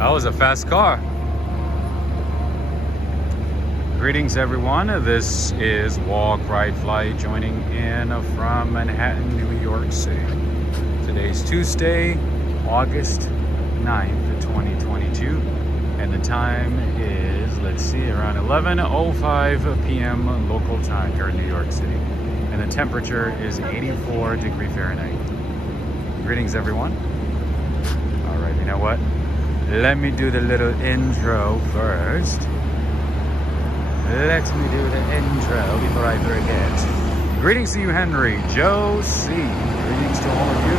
That was a fast car. Greetings everyone, this is Walk, Ride, Fly joining in from Manhattan, New York City. Today's Tuesday, August 9th, 2022, and the time is, let's see, around 11:05 p.m. local time here in New York City. And the temperature is 84 degrees Fahrenheit. Greetings everyone. All right, you know what? Let me do the little intro first. Let me do the intro before I forget. Greetings to you, Henry, Joe C. Greetings to all of you.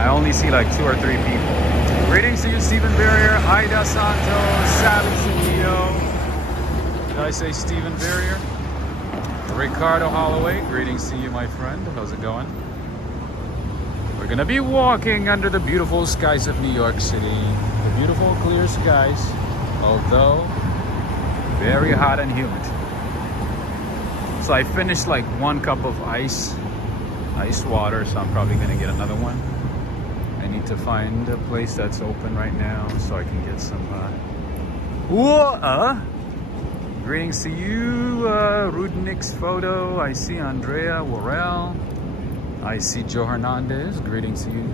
I only see like 2 or 3 people. Greetings to you, Stephen Barrier, Ida Santos, Savage Leo. Did I say Stephen Barrier? Ricardo Holloway, greetings to you, my friend. How's it going? We're gonna be walking under the beautiful skies of New York City. The beautiful clear skies, although very hot and humid. So I finished like 1 cup of ice water, so I'm probably gonna get another one. I need to find a place that's open right now so I can get some water. Greetings to you, Rudnick's photo. I see Andrea Worrell. I see Joe Hernandez. Greetings to you,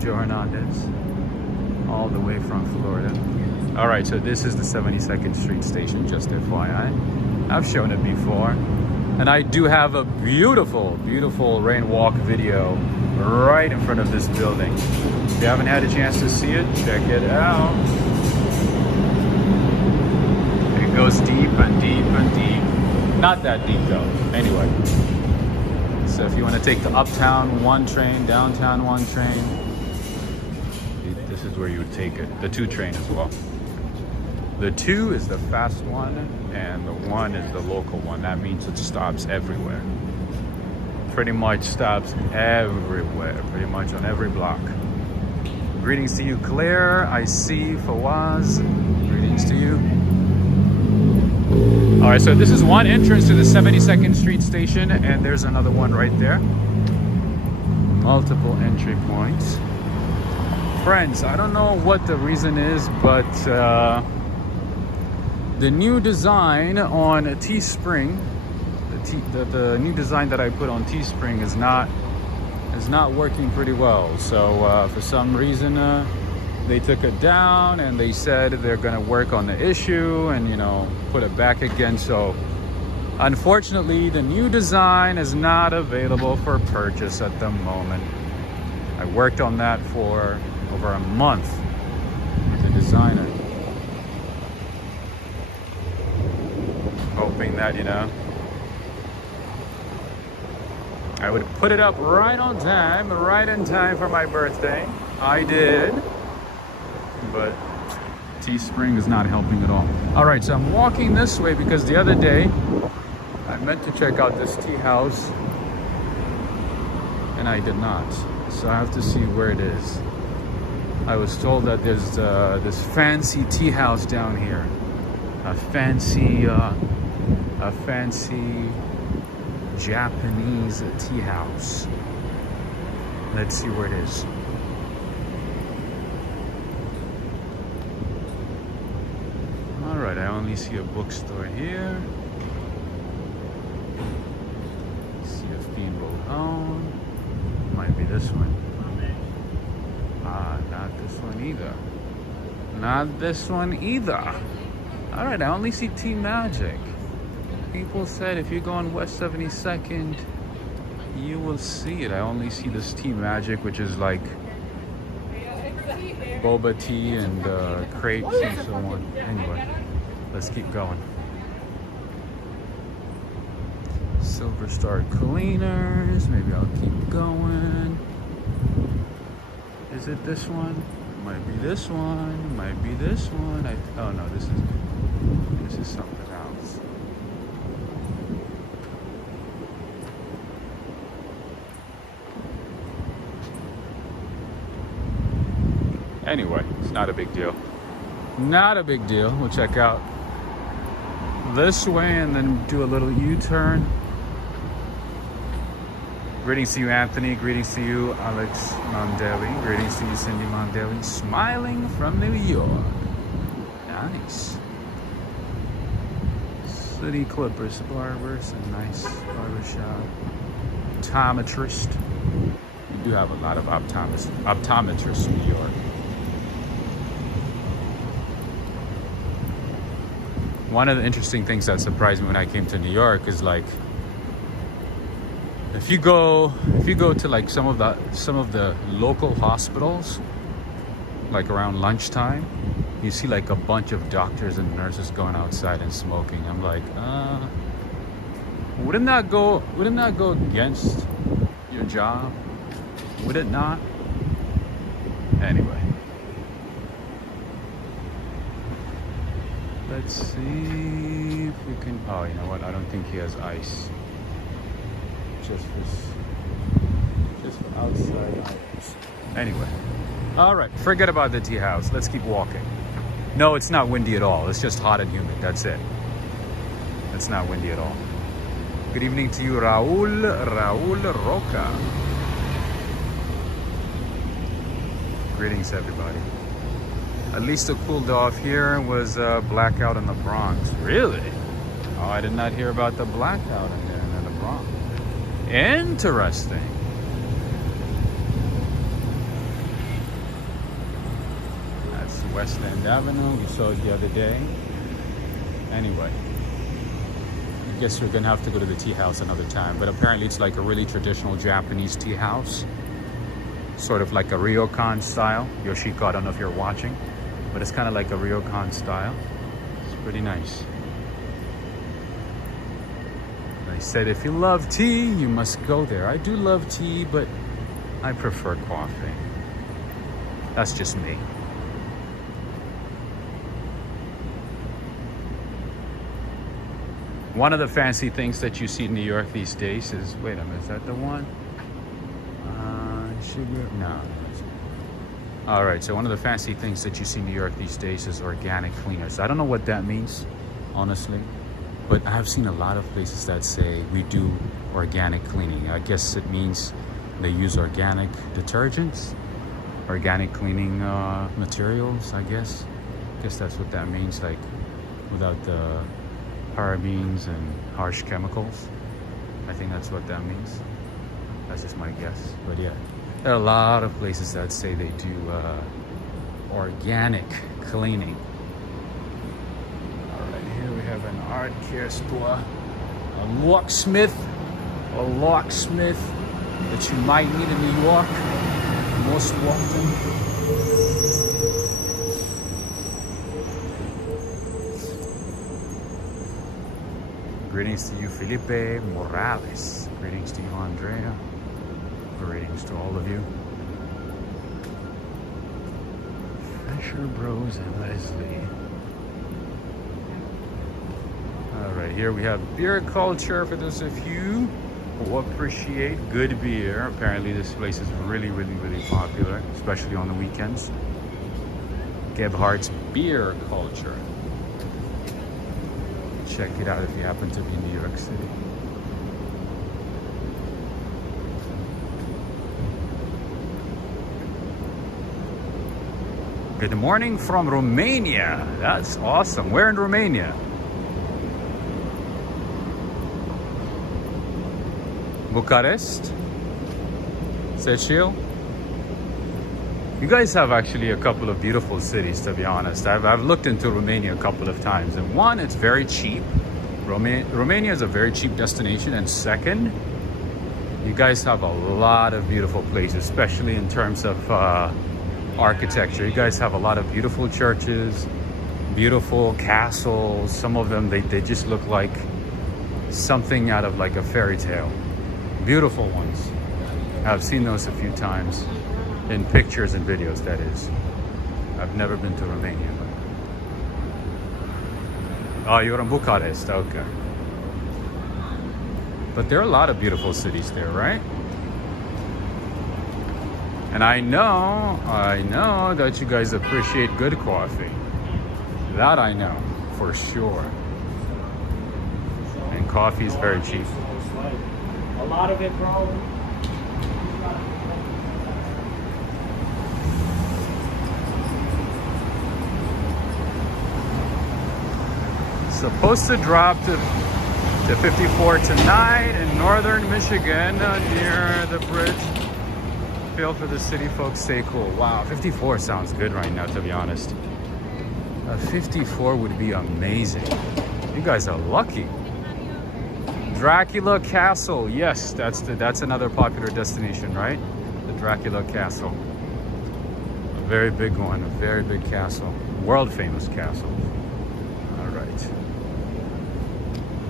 Joe Hernandez, all the way from Florida. All right, so this is the 72nd Street station, just FYI. I've shown it before. And I do have a beautiful, beautiful rain walk video right in front of this building. If you haven't had a chance to see it, check it out. It goes deep and deep and deep. Not that deep though, anyway. So if you want to take the Uptown 1 train, Downtown 1 train, this is where you would take it. The 2 train as well. The 2 is the fast one, and the 1 is the local one. That means it stops everywhere. Pretty much stops everywhere, pretty much on every block. Greetings to you, Claire. I see Fawaz. Greetings to you. All right, so this is one entrance to the 72nd Street station, and there's another one right there. Multiple entry points. Friends, I don't know what the reason is, but the new design on Teespring, the new design that I put on Teespring is not working pretty well. So for some reason, they took it down and they said they're gonna work on the issue and, you know, put it back again. So unfortunately, the new design is not available for purchase at the moment. I worked on that for over a month with the designer, hoping that, you know, I would put it up right on time, right in time for my birthday. I did. But Teespring is not helping at all. All right, so I'm walking this way because the other day I meant to check out this tea house and I did not. So I have to see where it is. I was told that there's this fancy tea house down here, a fancy Japanese tea house. Let's see where it is. All right, I only see a bookstore here. See a Steamboat Home. Might be this one. Not this one either. Not this one either. All right, I only see Tea Magic. People said if you go on West 72nd, you will see it. I only see this Tea Magic, which is like boba tea and crepes and so on. Anyway, let's keep going. Silver Star Cleaners. Maybe I'll keep going. Is it this one? Might be this one. Might be this one. Oh no, this is something else. Anyway, it's not a big deal. Not a big deal. We'll check out this way and then do a little U-turn. Greetings to you, Anthony. Greetings to you, Alex Mondeli. Greetings to you, Cindy Mondeli. Smiling from New York. Nice. City Clippers Barbers, a nice barbershop. Optometrist. We do have a lot of optometrists in New York. One of the interesting things that surprised me when I came to New York is like, if you go to like some of the local hospitals, like around lunchtime, you see like a bunch of doctors and nurses going outside and smoking. I'm like, wouldn't that go against your job? Would it not? Anyway, let's see if we can. Oh, you know what? I don't think he has ice. Just for outside items. Anyway, all right, forget about the tea house. Let's keep walking. No, it's not windy at all. It's just hot and humid. That's it. It's not windy at all. Good evening to you, Raul Roca. Greetings, everybody. At least it cooled off here. Was blackout in the Bronx. Really? Oh, I did not hear about the blackout in there in the Bronx. Interesting. That's West End Avenue. We saw it the other day. Anyway, I guess we're gonna have to go to the tea house another time. But apparently it's like a really traditional Japanese tea house. Sort of like a ryokan style. Yoshiko, I don't know if you're watching, but it's kind of like a ryokan style. It's pretty nice. I said, if you love tea, you must go there. I do love tea, but I prefer coffee. That's just me. One of the fancy things that you see in New York these days is, wait a minute, is that the one? Sugar? No. All right, so one of the fancy things that you see in New York these days is organic cleaners. I don't know what that means, honestly. But I've seen a lot of places that say we do organic cleaning. I guess it means they use organic detergents, organic cleaning materials, I guess. I guess that's what that means, like without the parabens and harsh chemicals. I think that's what that means. That's just my guess. But yeah, there are a lot of places that say they do organic cleaning. Have an art care store, a locksmith that you might need in New York most often. Greetings to you, Felipe Morales. Greetings to you, Andrea. Greetings to all of you. Fisher Bros and Leslie. All right, here we have beer culture for those of you who appreciate good beer. Apparently this place is really popular, especially on the weekends. Gebhardt's Beer Culture. Check it out if you happen to be in New York City. Good morning from Romania. That's awesome. Where in Romania? Bucharest? Sechil? You guys have actually a couple of beautiful cities, to be honest. I've looked into Romania a couple of times, and one, it's very cheap. Romania is a very cheap destination, and second, you guys have a lot of beautiful places, especially in terms of architecture. You guys have a lot of beautiful churches, beautiful castles. Some of them, they just look like something out of like a fairy tale. Beautiful ones. I've seen those a few times in pictures and videos, that is. I've never been to Romania. Oh, you're in Bucharest, okay. But there are a lot of beautiful cities there, right? And I know that you guys appreciate good coffee. That I know, for sure. And coffee is very cheap. A lot of it, bro. Supposed to drop to 54 tonight in northern Michigan near the bridge. Feel for the city folks, stay cool. Wow, 54 sounds good right now, to be honest. A 54 would be amazing. You guys are lucky. Dracula Castle, yes, that's another popular destination, right? The Dracula Castle. A very big one, a very big castle. World famous castle. All right.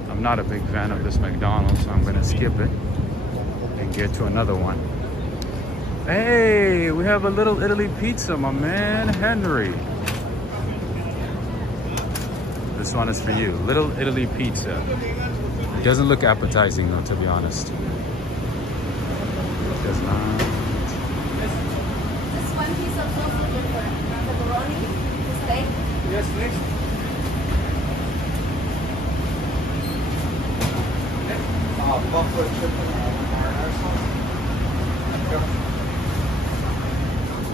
I'm not a big fan of this McDonald's, so I'm gonna skip it and get to another one. Hey, we have a Little Italy pizza, my man, Henry. This one is for you, Little Italy pizza. It doesn't look appetizing though, to be honest. It does not. Just one piece of tofu with pepperoni, steak. Yes, please. Buffalo chicken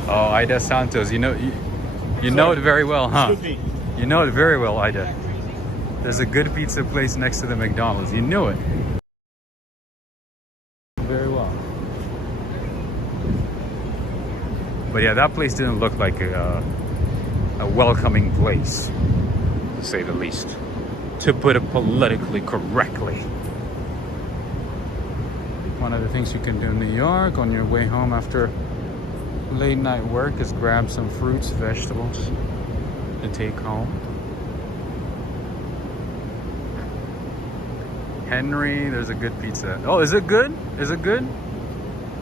Oh, Ida Santos, you know it very well, huh? Excuse me. You know it very well, Ida. There's a good pizza place next to the McDonald's. You knew it very well. But yeah, that place didn't look like a welcoming place, to say the least. To put it politically correctly. One of the things you can do in New York on your way home after late night work is grab some fruits, vegetables to take home. Henry, there's a good pizza. Oh, is it good? Is it good?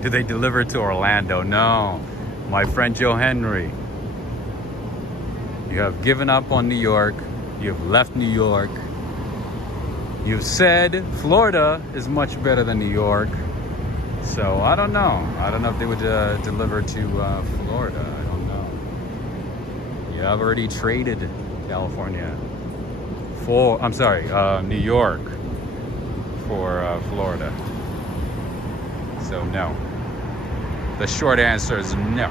Do they deliver it to Orlando? No. My friend Joe Henry. You have given up on New York. You've left New York. You've said Florida is much better than New York. So I don't know. I don't know if they would deliver to Florida. I don't know. Yeah, I've already traded California for, I'm sorry, New York for Florida. So no. The short answer is no.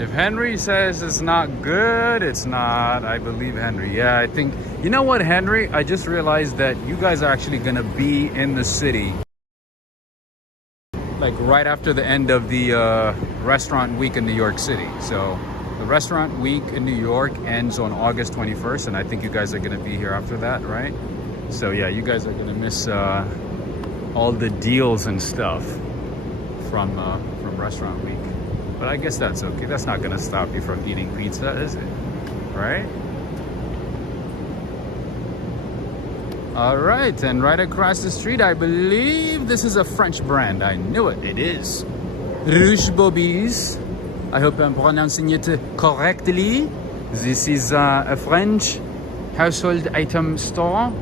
If Henry says it's not good, it's not. I believe Henry. Yeah, I think, you know what, Henry? I just realized that you guys are actually gonna be in the city like right after the end of the restaurant week in New York City. So the restaurant week in New York ends on August 21st, and I think you guys are gonna be here after that, right? So yeah, you guys are gonna miss all the deals and stuff from restaurant week. But I guess that's okay. That's not gonna stop you from eating pizza, is it? Right? All right, and right across the street, I believe this is a French brand. I knew it. It is Rouge Bobby's. I hope I'm pronouncing it correctly. This is a French household item store.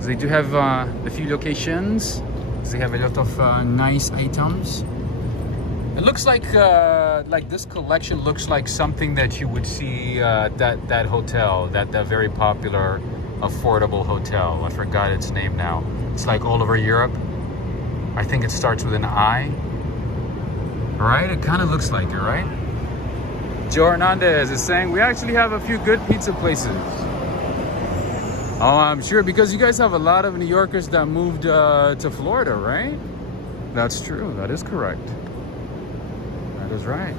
They do have a few locations. They have a lot of nice items. It looks like this collection looks like something that you would see that hotel, that very popular, affordable hotel. I forgot its name now. It's like all over Europe. I think it starts with an I. Right? It kind of looks like it, right? Joe Hernandez is saying we actually have a few good pizza places. Oh, I'm sure, because you guys have a lot of New Yorkers that moved to Florida, right? That's true. That is correct. That is right.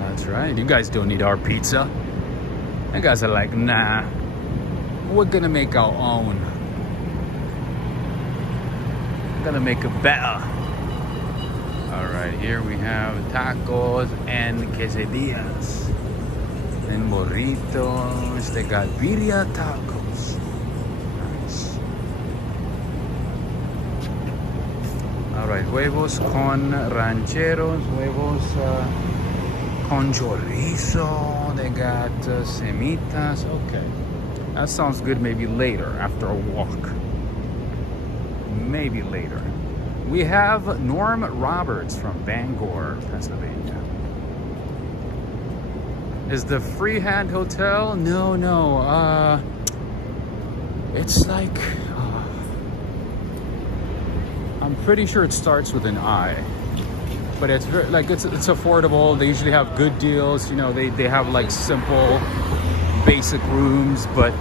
That's right. You guys don't need our pizza. You guys are like, nah, we're gonna make our own. We're gonna make it better. All right, here we have tacos and quesadillas. And burritos. They got birria tacos. Nice. All right, huevos con rancheros, huevos con chorizo. They got semitas. Okay, that sounds good. Maybe later after a walk. Maybe later. We have Norm Roberts from Bangor, Pennsylvania. Is the Freehand Hotel? No. It's like, I'm pretty sure it starts with an I, but it's very, like it's affordable. They usually have good deals. You know, they have like simple, basic rooms, but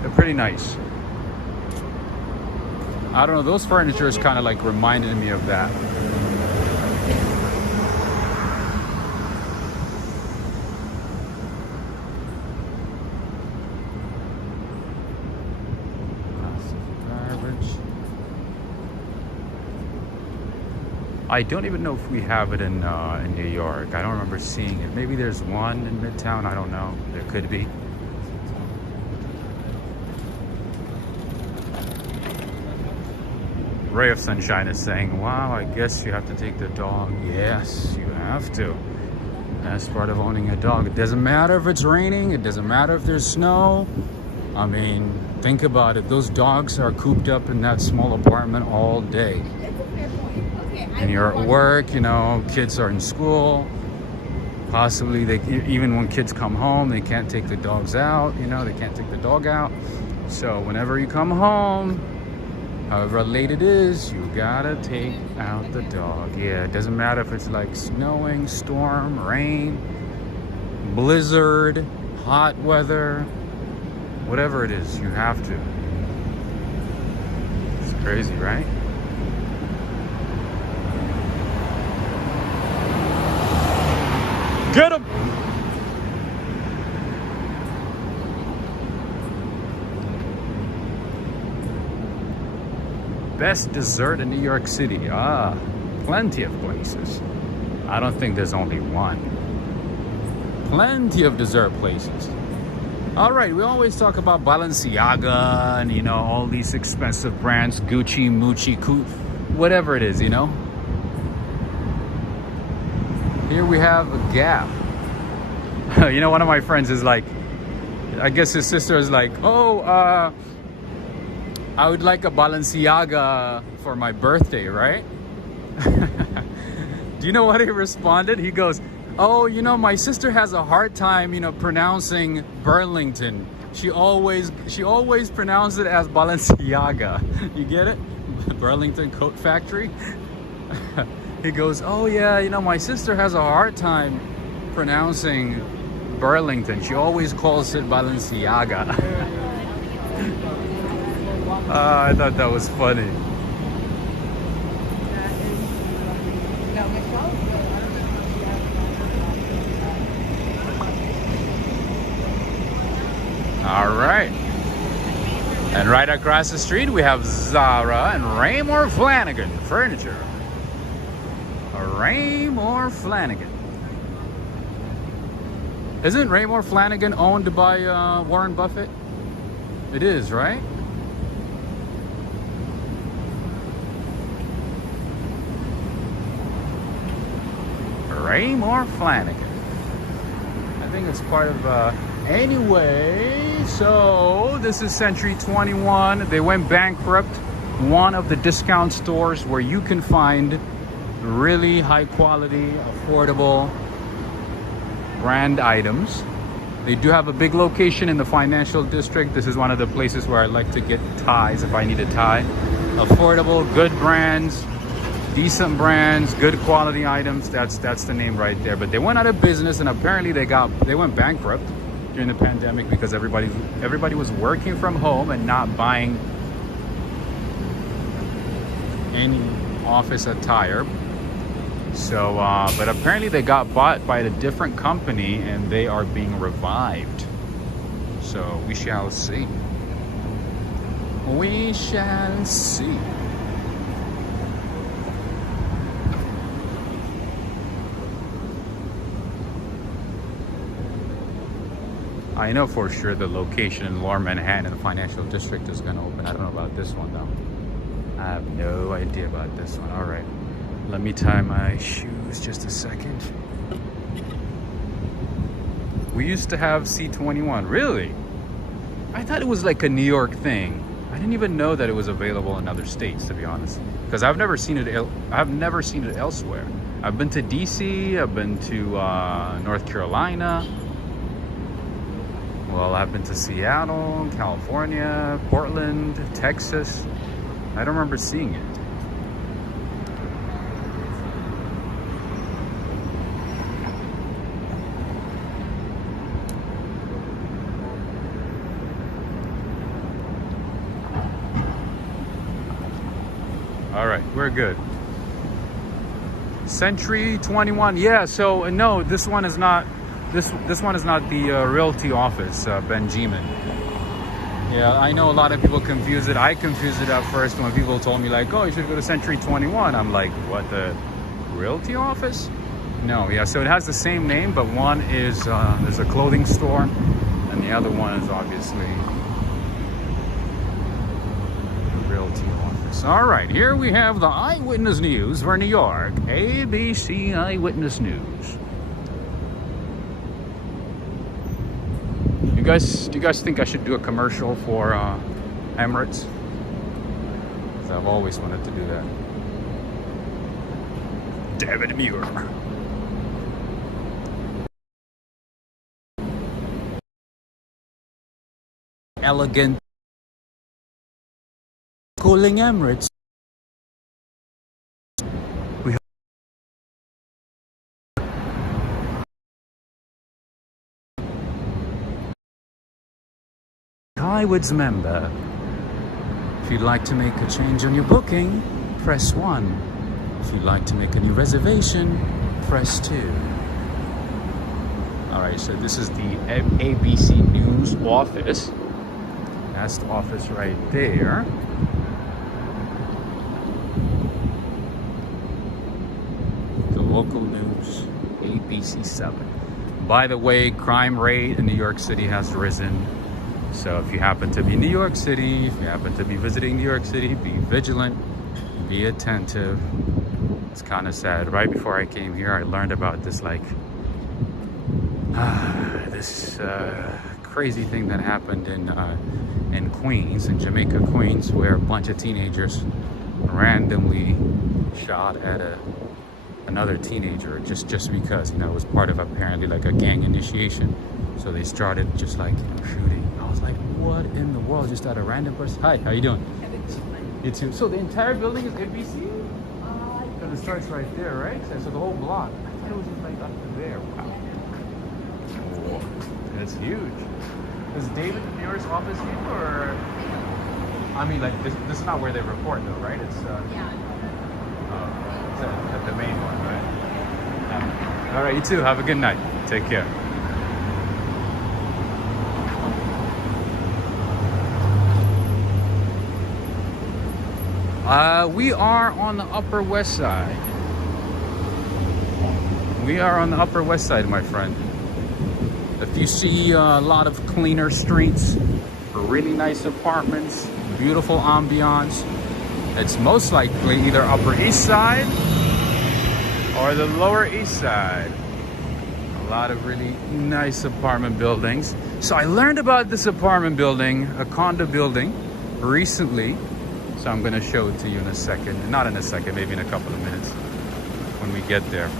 they're pretty nice. I don't know. Those furnitures kind of like reminded me of that. I don't even know if we have it in New York. I don't remember seeing it. Maybe there's one in Midtown. I don't know. There could be. Ray of Sunshine is saying, wow, I guess you have to take the dog. Yes, you have to. That's part of owning a dog. It doesn't matter if it's raining. It doesn't matter if there's snow. I mean, think about it. Those dogs are cooped up in that small apartment all day. And you're at work, you know, kids are in school. Possibly, even when kids come home, they can't take the dogs out, you know, they can't take the dog out. So whenever you come home, however late it is, you gotta take out the dog. Yeah, it doesn't matter if it's like snowing, storm, rain, blizzard, hot weather, whatever it is, you have to. It's crazy, right? Get him! Best dessert in New York City. Plenty of places. I don't think there's only one. Plenty of dessert places. All right, we always talk about Balenciaga and, you know, all these expensive brands, Gucci, Mucci, whatever it is, you know. Here we have a Gap. You know, one of my friends is like, I guess his sister is like, oh, I would like a Balenciaga for my birthday, right? Do you know what he responded? He goes, oh, you know, my sister has a hard time, you know, pronouncing Burlington. She always pronounces it as Balenciaga. You get it? Burlington Coat Factory. He goes, oh yeah, you know, my sister has a hard time pronouncing Burlington. She always calls it Balenciaga. I thought that was funny. All right. And right across the street, we have Zara and Raymore Flanagan Furniture. Raymore Flanagan. Isn't Raymore Flanagan owned by Warren Buffett? It is, right? Raymore Flanagan. I think it's part of anyway, so this is Century 21. They went bankrupt. One of the discount stores where you can find really high quality, affordable brand items. They do have a big location in the financial district. This is one of the places where I like to get ties if I need a tie. Affordable, good brands, decent brands, good quality items. That's the name right there. But they went out of business, and apparently they went bankrupt during the pandemic because everybody was working from home and not buying any office attire. So, but apparently they got bought by a different company and they are being revived. So we shall see. We shall see. I know for sure the location in Lower Manhattan in the financial district is going to open. I don't know about this one though. I have no idea about this one. All right, let me tie my shoes just a second. We used to have C21. Really? I thought it was like a New York thing. I didn't even know that it was available in other states, to be honest, because I've never seen it elsewhere. I've been to DC, I've been to North Carolina. Well, I've been to Seattle, California, Portland, Texas. I don't remember seeing it. All right, we're good. Century 21. Yeah, so no, this one is not this one is not the realty office, Benjamin. Yeah, I know a lot of people confuse it. I confused it at first when people told me like, oh, you should go to Century 21. I'm like, what, the realty office? No, yeah, so it has the same name, but one is there's a clothing store, and the other one is obviously the realty office. All right, here we have the Eyewitness News for New York, ABC Eyewitness News. Do you guys think I should do a commercial for Emirates? 'Cause I've always wanted to do that. David Muir. Elegant. Calling Emirates. Highwoods member. If you'd like to make a change on your booking, press 1. If you'd like to make a new reservation, press 2. Alright, so this is the ABC News office. That's the office right there. The local news, ABC 7. By the way, crime rate in New York City has risen. So if you happen to be in New York City, if you happen to be visiting New York City, be vigilant, be attentive. It's kind of sad. Right before I came here, I learned about this this crazy thing that happened in Queens, in Jamaica, Queens, where a bunch of teenagers randomly shot at another teenager just because, you know, it was part of apparently like a gang initiation. So they started just like, you know, shooting. I was like, what in the world? Just at a random person. Hi, how you doing? You too. So the entire building is ABC? Because it starts right there, right? So the whole block. I thought it was just like up there. Wow. Whoa. That's huge. Is David Muir's office here, or? I mean, like, this is not where they report though, right? It's it's the main one, right? Yeah. All right, you too. Have a good night. Take care. We are on the Upper West Side. We are on the Upper West Side, my friend. If you see a lot of cleaner streets, really nice apartments, beautiful ambiance, it's most likely either Upper East Side or the Lower East Side. A lot of really nice apartment buildings. So I learned about this apartment building, a condo building, recently. So I'm going to show it to you in a second. Not in a second, maybe in a couple of minutes when we get there.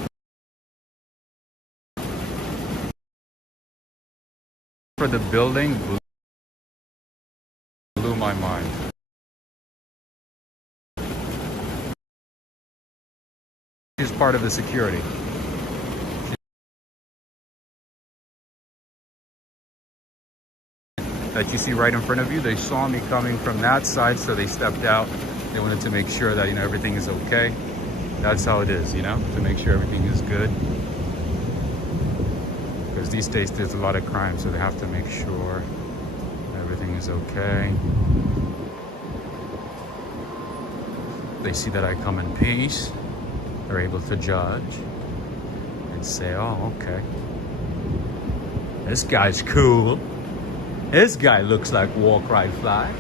For the building blew my mind. She's part of the security. That you see right in front of you. They saw me coming from that side, so they stepped out. They wanted to make sure that, you know, everything is okay. That's how it is, you know, to make sure everything is good. Because these days there's a lot of crime, so they have to make sure everything is okay. They see that I come in peace. They're able to judge and say, oh, okay, this guy's cool. This guy looks like walk, ride, fly.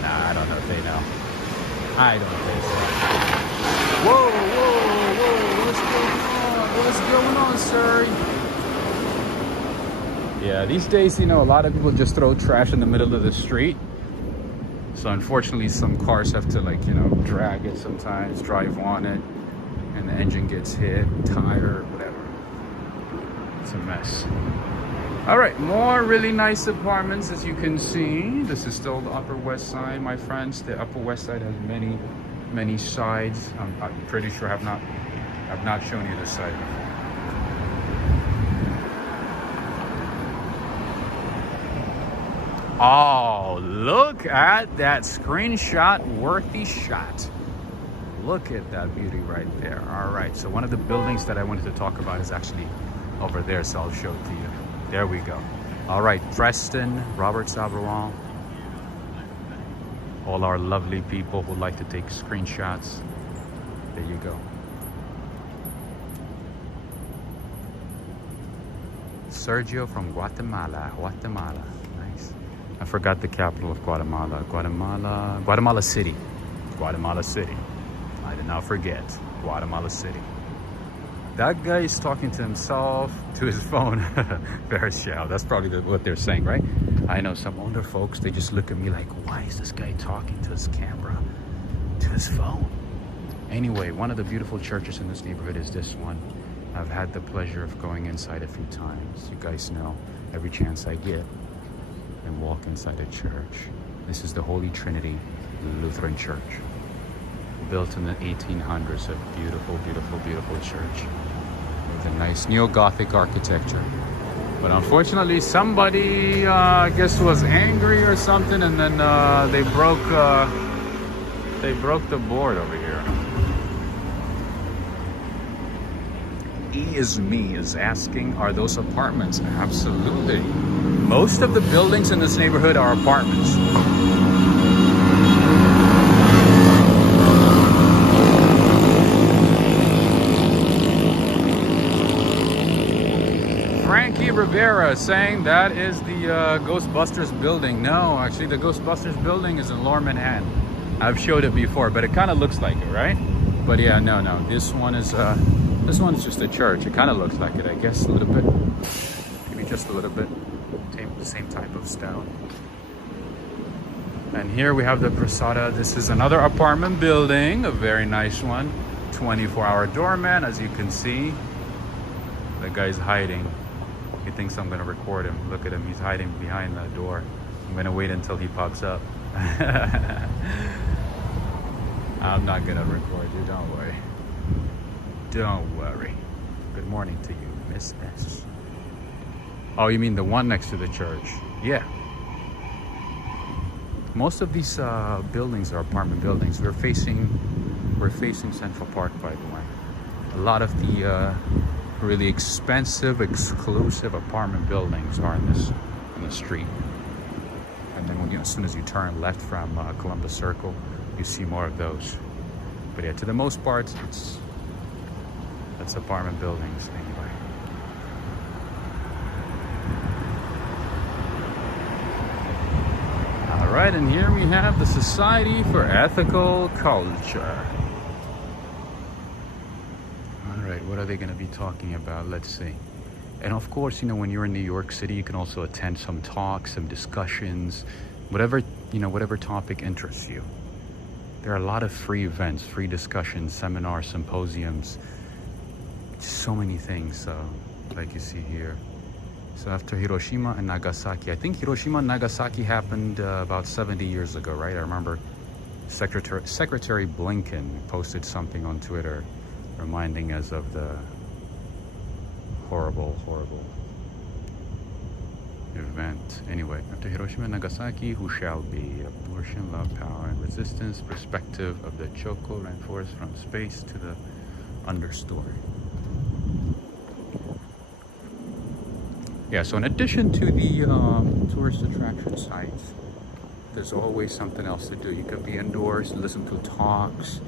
Nah, I don't know if they know. I don't think so. Whoa, whoa, whoa, what's going on? What's going on, sir? Yeah, these days, you know, a lot of people just throw trash in the middle of the street. So unfortunately, some cars have to, like, you know, drag it sometimes, drive on it, and the engine gets hit, tire, whatever. It's a mess. All right, more really nice apartments, as you can see. This is still the Upper West Side, my friends. The Upper West Side has many sides. I'm pretty sure I've not shown you this side before. Oh, look at that screenshot worthy shot. Look at that beauty right there. All right, so one of the buildings that I wanted to talk about is actually over there, so I'll show it to you. There we go. All right, Preston, Robert Sabaron, all our lovely people who like to take screenshots. There you go. Sergio from Guatemala. Nice. I forgot the capital of Guatemala. Guatemala City. Guatemala City. I did not forget. Guatemala City. That guy is talking to himself, to his phone. Very shallow. That's probably what they're saying, right? I know some older folks, they just look at me like, why is this guy talking to his camera, to his phone? Anyway, one of the beautiful churches in this neighborhood is this one. I've had the pleasure of going inside a few times. You guys know, every chance I get, I walk inside a church. This is the Holy Trinity Lutheran Church. Built in the 1800s, a beautiful, beautiful, beautiful church with a nice neo-Gothic architecture. But unfortunately, somebody, I guess, was angry or something, and then they broke the board over here. E is me is asking, are those apartments? Absolutely. Most of the buildings in this neighborhood are apartments. Frankie Rivera saying that is the Ghostbusters building. No, actually the Ghostbusters building is in Lower Manhattan. I've showed it before, but it kind of looks like it, right? But yeah, no. This one is just a church. It kind of looks like it, I guess, a little bit. Maybe just a little bit. The same type of style. And here we have the Prasada. This is another apartment building, a very nice one. 24-hour doorman, as you can see. The guy's hiding. He thinks I'm gonna record him. Look at him, he's hiding behind the door. I'm gonna wait until he pops up. I'm not gonna record you, don't worry. Don't worry. Good morning to you, Miss S. Oh, you mean the one next to the church? Yeah. Most of these buildings are apartment buildings. We're facing Central Park, by the way. A lot of the really expensive, exclusive apartment buildings are in the street. And then as soon as you turn left from Columbus Circle, you see more of those. But yeah, to the most part, that's apartment buildings anyway. All right, and here we have the Society for Ethical Culture. All right, what are they going to be talking about? Let's see. And of course, when you're in New York City, you can also attend some talks, some discussions, whatever topic interests you. There are a lot of free events, free discussions, seminars, symposiums, so many things, like you see here. So after Hiroshima and Nagasaki, I think Hiroshima and Nagasaki happened about 70 years ago, right? I remember Secretary Blinken posted something on Twitter reminding us of the horrible, horrible event. Anyway, after Hiroshima and Nagasaki, who shall be? Abortion, love, power, and resistance. Perspective of the Choco reinforced from space to the understory. Yeah, so in addition to the tourist attraction sites, there's always something else to do. You could be indoors, listen to talks.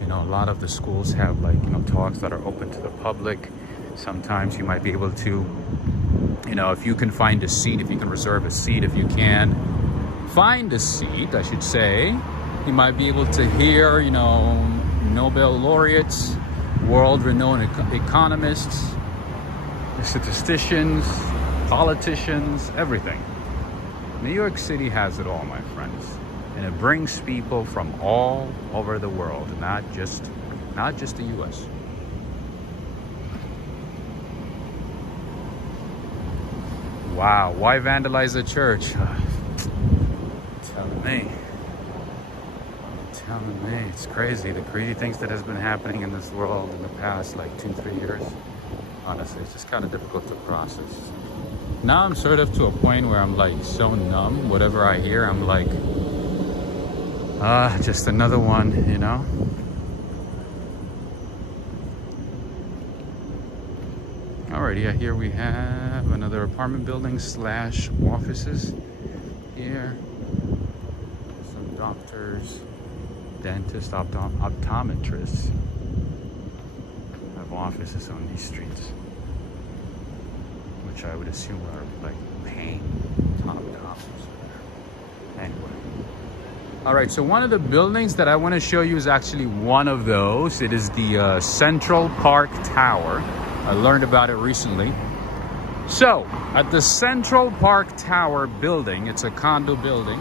A lot of the schools have talks that are open to the public. Sometimes you might be able to, if you can find a seat, if you can reserve a seat, if you can find a seat, I should say, You might be able to hear, you know, Nobel laureates, world-renowned economists, statisticians, politicians, everything. New York City has it all, my friends. And it brings people from all over the world, not just the US. Wow, why vandalize a church? Telling me. It's crazy. The crazy things that has been happening in this world in the past like 2-3 years. Honestly, it's just kind of difficult to process. Now I'm sort of to a point where I'm like so numb. Whatever I hear, I'm like, just another one, you know? Alrighty, here we have another apartment building slash offices here. Some doctors, dentists, optometrists have offices on these streets, which I would assume are like paying top doctors. Anyway. Alright, so one of the buildings that I want to show you is actually one of those. It is the Central Park Tower. I learned about it recently. So, at the Central Park Tower building, it's a condo building,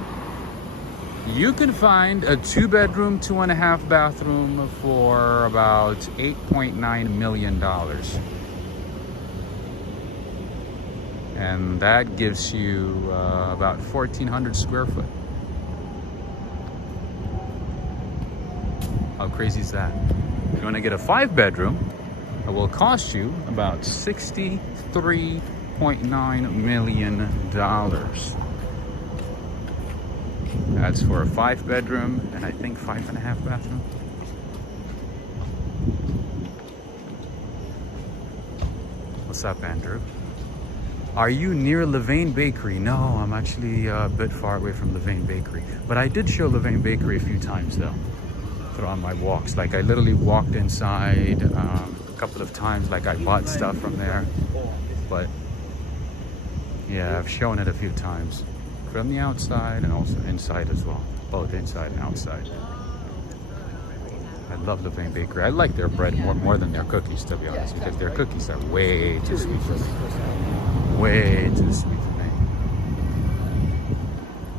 you can find a 2-bedroom, 2.5 bathroom for about $8.9 million. And that gives you about 1,400 square foot. How crazy is that? If you want to get a 5-bedroom, it will cost you about $63.9 million. That's for a 5-bedroom and I think 5.5 bathroom. What's up, Andrew? Are you near Levain Bakery? No, I'm actually a bit far away from Levain Bakery. But I did show Levain Bakery a few times though, throughout my walks. Like I literally walked inside a couple of times, like I bought stuff from there. But yeah, I've shown it a few times. From the outside and also inside as well. Both inside and outside. I love Levain Bakery. I like their bread more than their cookies, to be honest, because their cookies are way too sweet for me. Way too sweet for me.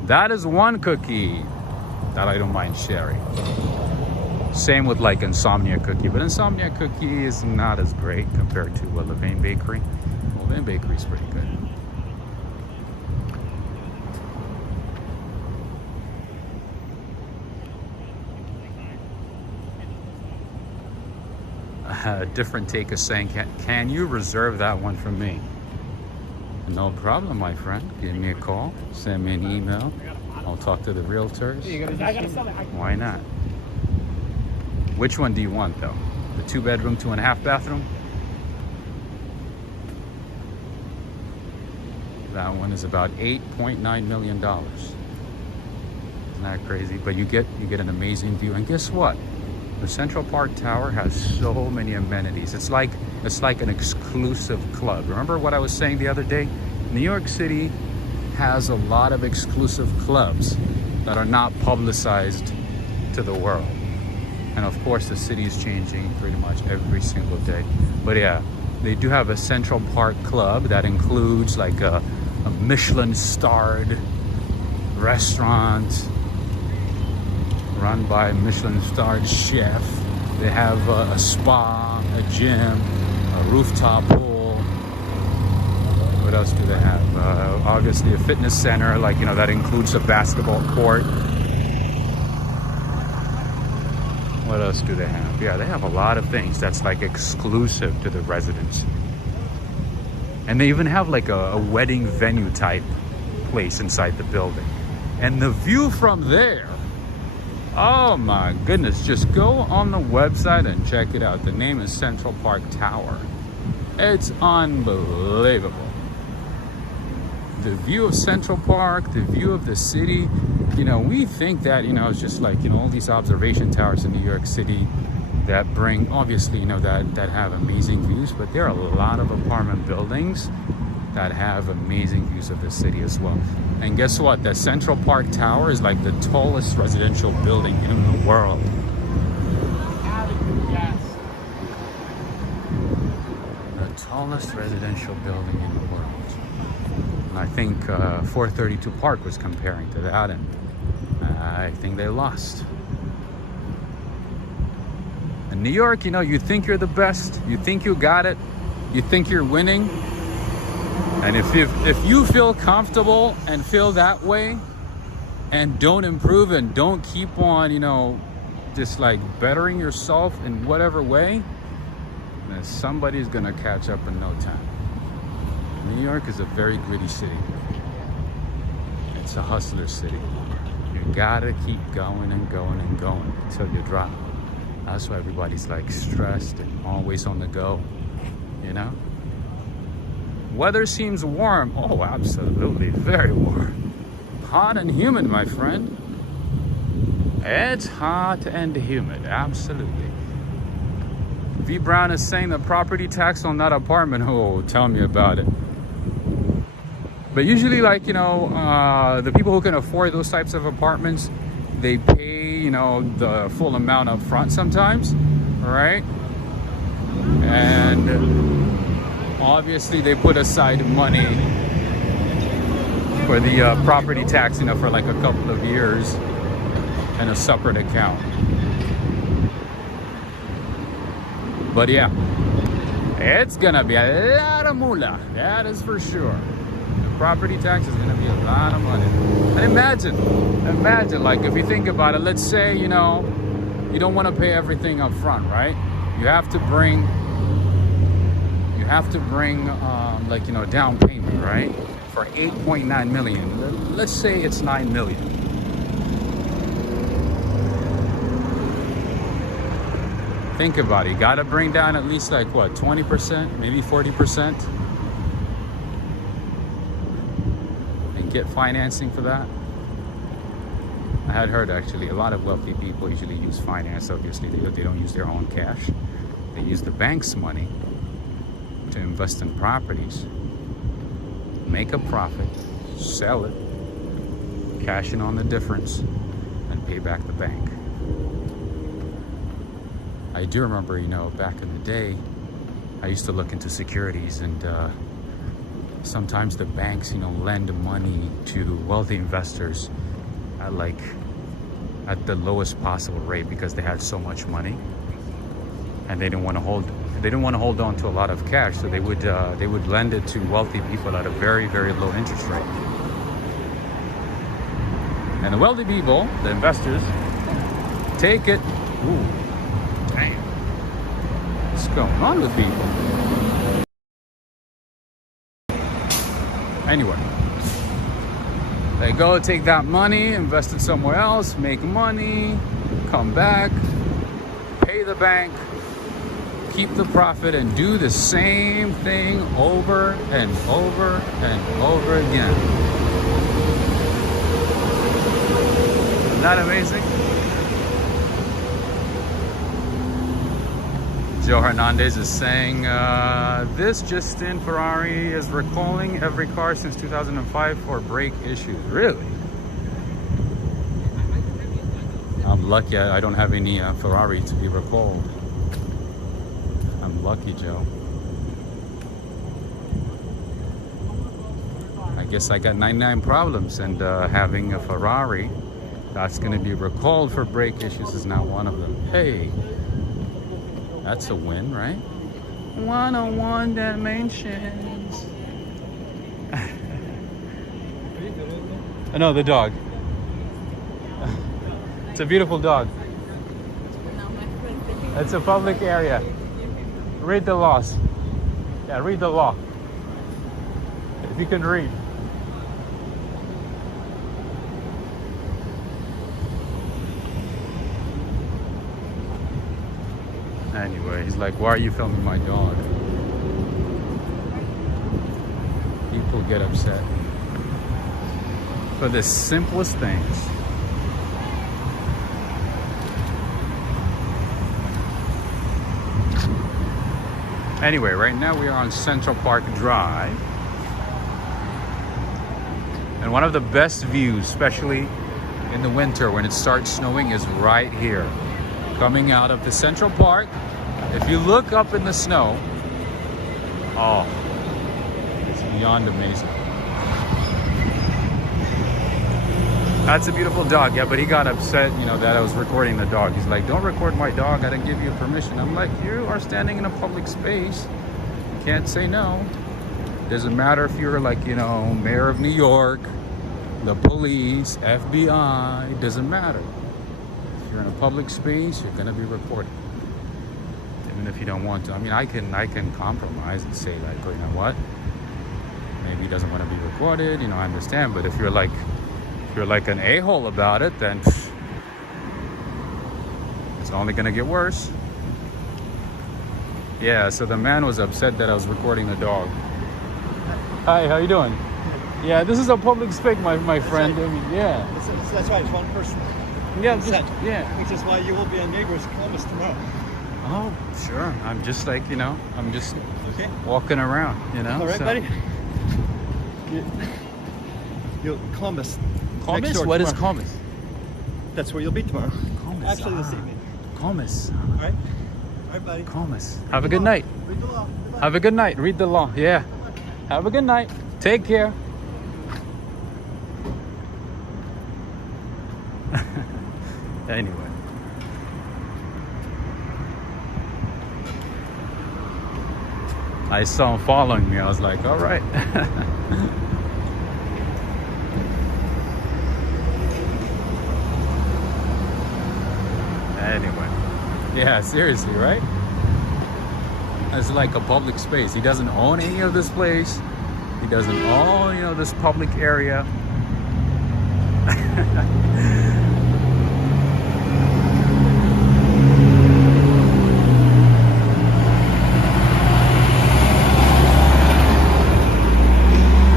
That is one cookie that I don't mind sharing. Same with like Insomnia Cookie, but Insomnia Cookie is not as great compared to Levain Bakery. Levain Bakery is pretty good. A different take is saying, can you reserve that one for me? No problem, my friend. Give me a call, send me an email. I'll talk to the realtors. Why not? Which one do you want though? The 2-bedroom, 2.5 bathroom? That one is about $8.9 million. Isn't that crazy? But you get an amazing view. And guess what? The Central Park Tower has so many amenities. It's like an exclusive club. Remember what I was saying the other day? New York City has a lot of exclusive clubs that are not publicized to the world. And of course, the city is changing pretty much every single day. But yeah, they do have a Central Park Club that includes like a Michelin-starred restaurant run by a Michelin-starred chef. They have a spa, a gym, a rooftop pool. What else do they have? Obviously a fitness center, like, you know, that includes a basketball court. What else do they have? Yeah, they have a lot of things that's like exclusive to the residents. And they even have like a wedding venue type place inside the building. And the view from there, oh my goodness, just go on the website and check it out. The name is Central Park Tower. It's unbelievable. The view of Central Park, the view of the city. You know, we think that, you know, it's just like, you know, all these observation towers in New York City that bring, obviously, you know, that have amazing views, but there are a lot of apartment buildings that have amazing views of the city as well. And guess what? The Central Park Tower is like the tallest residential building in the world. The tallest residential building in the world. And I think 432 Park was comparing to that, and I think they lost. In New York, you know, you think you're the best, you think you got it, you think you're winning. And if you feel comfortable and feel that way and don't improve and don't keep on, you know, just like bettering yourself in whatever way, then somebody's gonna catch up in no time. New York is a very gritty city. It's a hustler city. You gotta keep going and going and going until you drop. That's why everybody's like stressed and always on the go, you know? Weather seems warm. Oh, absolutely, very warm. Hot and humid, my friend. It's hot and humid, absolutely. V Brown is saying the property tax on that apartment. Oh, tell me about it. But usually, like, you know, the people who can afford those types of apartments, they pay, you know, the full amount up front sometimes, right? And obviously they put aside money for the property tax, you know, for like a couple of years in a separate account. But yeah, it's gonna be a lot of moolah, that is for sure. The property tax is gonna be a lot of money. And imagine, like, if you think about it, let's say, you know, you don't want to pay everything up front, right? You have to bring like, you know, down payment, right? For 8.9 million. Let's say it's 9 million. Think about it. You got to bring down at least like what, 20%, maybe 40%, and get financing for that. I had heard actually a lot of wealthy people usually use finance. Obviously, they don't use their own cash. They use the bank's money to invest in properties, make a profit, sell it, cash in on the difference, and pay back the bank. I do remember, you know, back in the day, I used to look into securities, and sometimes the banks, you know, lend money to wealthy investors at the lowest possible rate because they had so much money, and they didn't want to hold on to a lot of cash, so they would lend it to wealthy people at a very, very low interest rate. And the wealthy people, the investors, take it. Ooh, damn. What's going on with people? Anyway, they go take that money, invest it somewhere else, make money, come back, pay the bank, keep the profit, and do the same thing over and over and over again. Isn't that amazing? Joe Hernandez is saying, this Justin Ferrari is recalling every car since 2005 for brake issues. Really? I'm lucky I don't have any Ferrari to be recalled. I'm lucky, Joe. I guess I got 99 problems, and having a Ferrari that's going to be recalled for brake issues is not one of them. Hey, that's a win, right? 101 Dalmatians. I know, the dog. It's a beautiful dog. It's a public area. Read the laws. Yeah, read the law. If you can read. Anyway, he's like, why are you filming my dog? People get upset for the simplest things. Anyway, right now we are on Central Park Drive. And one of the best views, especially in the winter when it starts snowing, is right here. Coming out of the Central Park. If you look up in the snow, oh, it's beyond amazing. That's a beautiful dog. Yeah, but he got upset, you know, that I was recording the dog. He's like, don't record my dog. I didn't give you permission. I'm like, you are standing in a public space. You can't say no. Doesn't matter if you're like, you know, mayor of New York, the police, FBI, doesn't matter. If you're in a public space, you're gonna be recorded. Even if you don't want to. I mean, I can compromise and say like, oh, you know what? Maybe he doesn't want to be recorded, you know, I understand. But if you're like an a-hole about it, then it's only gonna get worse. Yeah, so the man was upset that I was recording the dog. Hi, how you doing? Yeah, this is a public space, my friend. I mean, yeah. That's right, it's one person. Yeah, yeah. Which is why you will be a neighbor's Columbus tomorrow. Oh, sure. I'm just like, you know, I'm just okay. Walking around, you know. All right, so. buddy. You Columbus. Columbus? What is Columbus? That's where you'll be tomorrow. Columbus. Actually, this evening. Columbus. All right. All right, buddy. Columbus. Have a good night. Read the law. Have a good night. Read the law. Yeah. Have a good night. Take care. Anyway. I saw him following me. I was like, all right. Anyway. Yeah, seriously, right? It's like a public space. He doesn't own any of this place. He doesn't own, you know, this public area.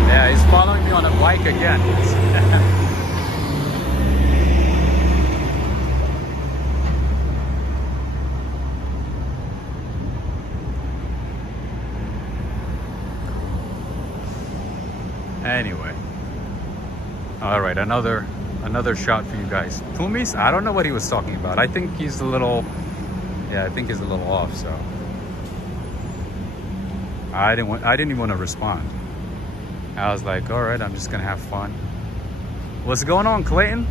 Yeah, he's following me on a bike again. Anyway, all right, another shot for you guys. Pumis, I don't know what he was talking about. I think he's a little, yeah, I think he's a little off. So I didn't even want to respond. I was like, all right, I'm just gonna have fun. What's going on, Clayton?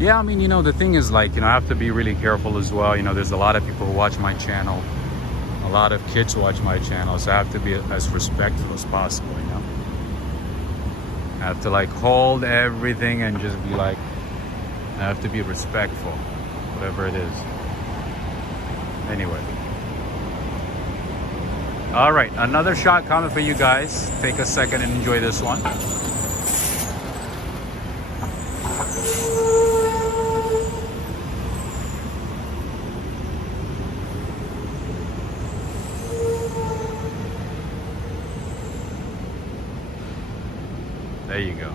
Yeah, I mean, you know, the thing is, like, you know, I have to be really careful as well. You know, there's a lot of people who watch my channel. A lot of kids watch my channel, so I have to be as respectful as possible, you know. I have to, like, hold everything and just be like, I have to be respectful, whatever it is. Anyway. All right, another shot coming for you guys. Take a second and enjoy this one. There you go.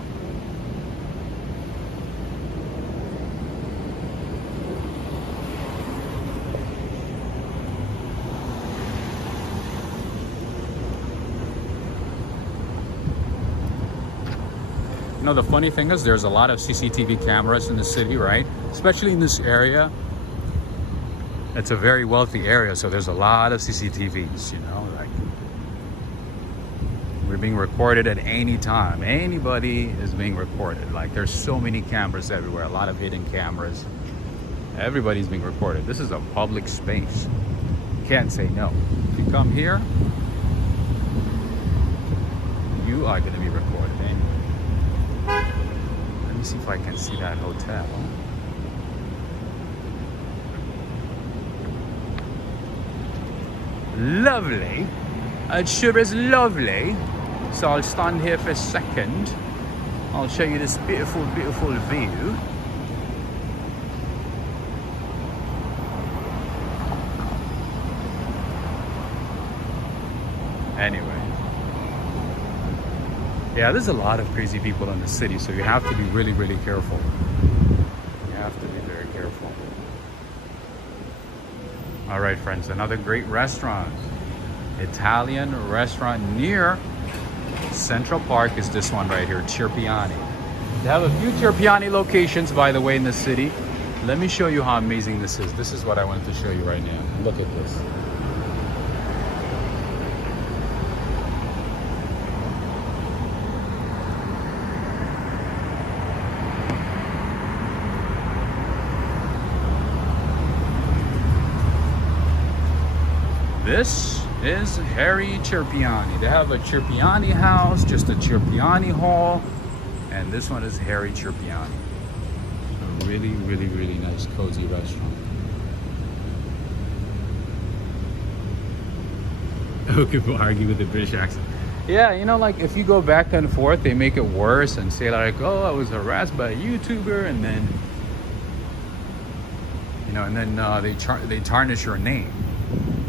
You know, the funny thing is there's a lot of CCTV cameras in the city, right? Especially in this area. It's a very wealthy area, so there's a lot of CCTVs, you know, like we're being recorded at any time. Anybody is being recorded. Like, there's so many cameras everywhere, a lot of hidden cameras. Everybody's being recorded. This is a public space. You can't say no. If you come here, you are gonna be recorded anyway. Let me see if I can see that hotel. Lovely. It sure is lovely. So I'll stand here for a second. I'll show you this beautiful, beautiful view. Anyway. Yeah, there's a lot of crazy people in the city, so you have to be really, really careful. You have to be very careful. All right, friends, another great restaurant. Italian restaurant near Central Park is this one right here, Cirpiani. They have a few Cirpiani locations, by the way, in the city. Let me show you how amazing this is. This is what I wanted to show you right now. Look at this. This is Harry Cirpiani. They have a Cirpiani house, just a Cirpiani hall, and this one is Harry Cirpiani. A really, really, really nice, cozy restaurant. Who could argue with the British accent? Yeah, you know, like if you go back and forth, they make it worse and say like, oh, I was harassed by a YouTuber, and then, you know, and then they tarnish your name.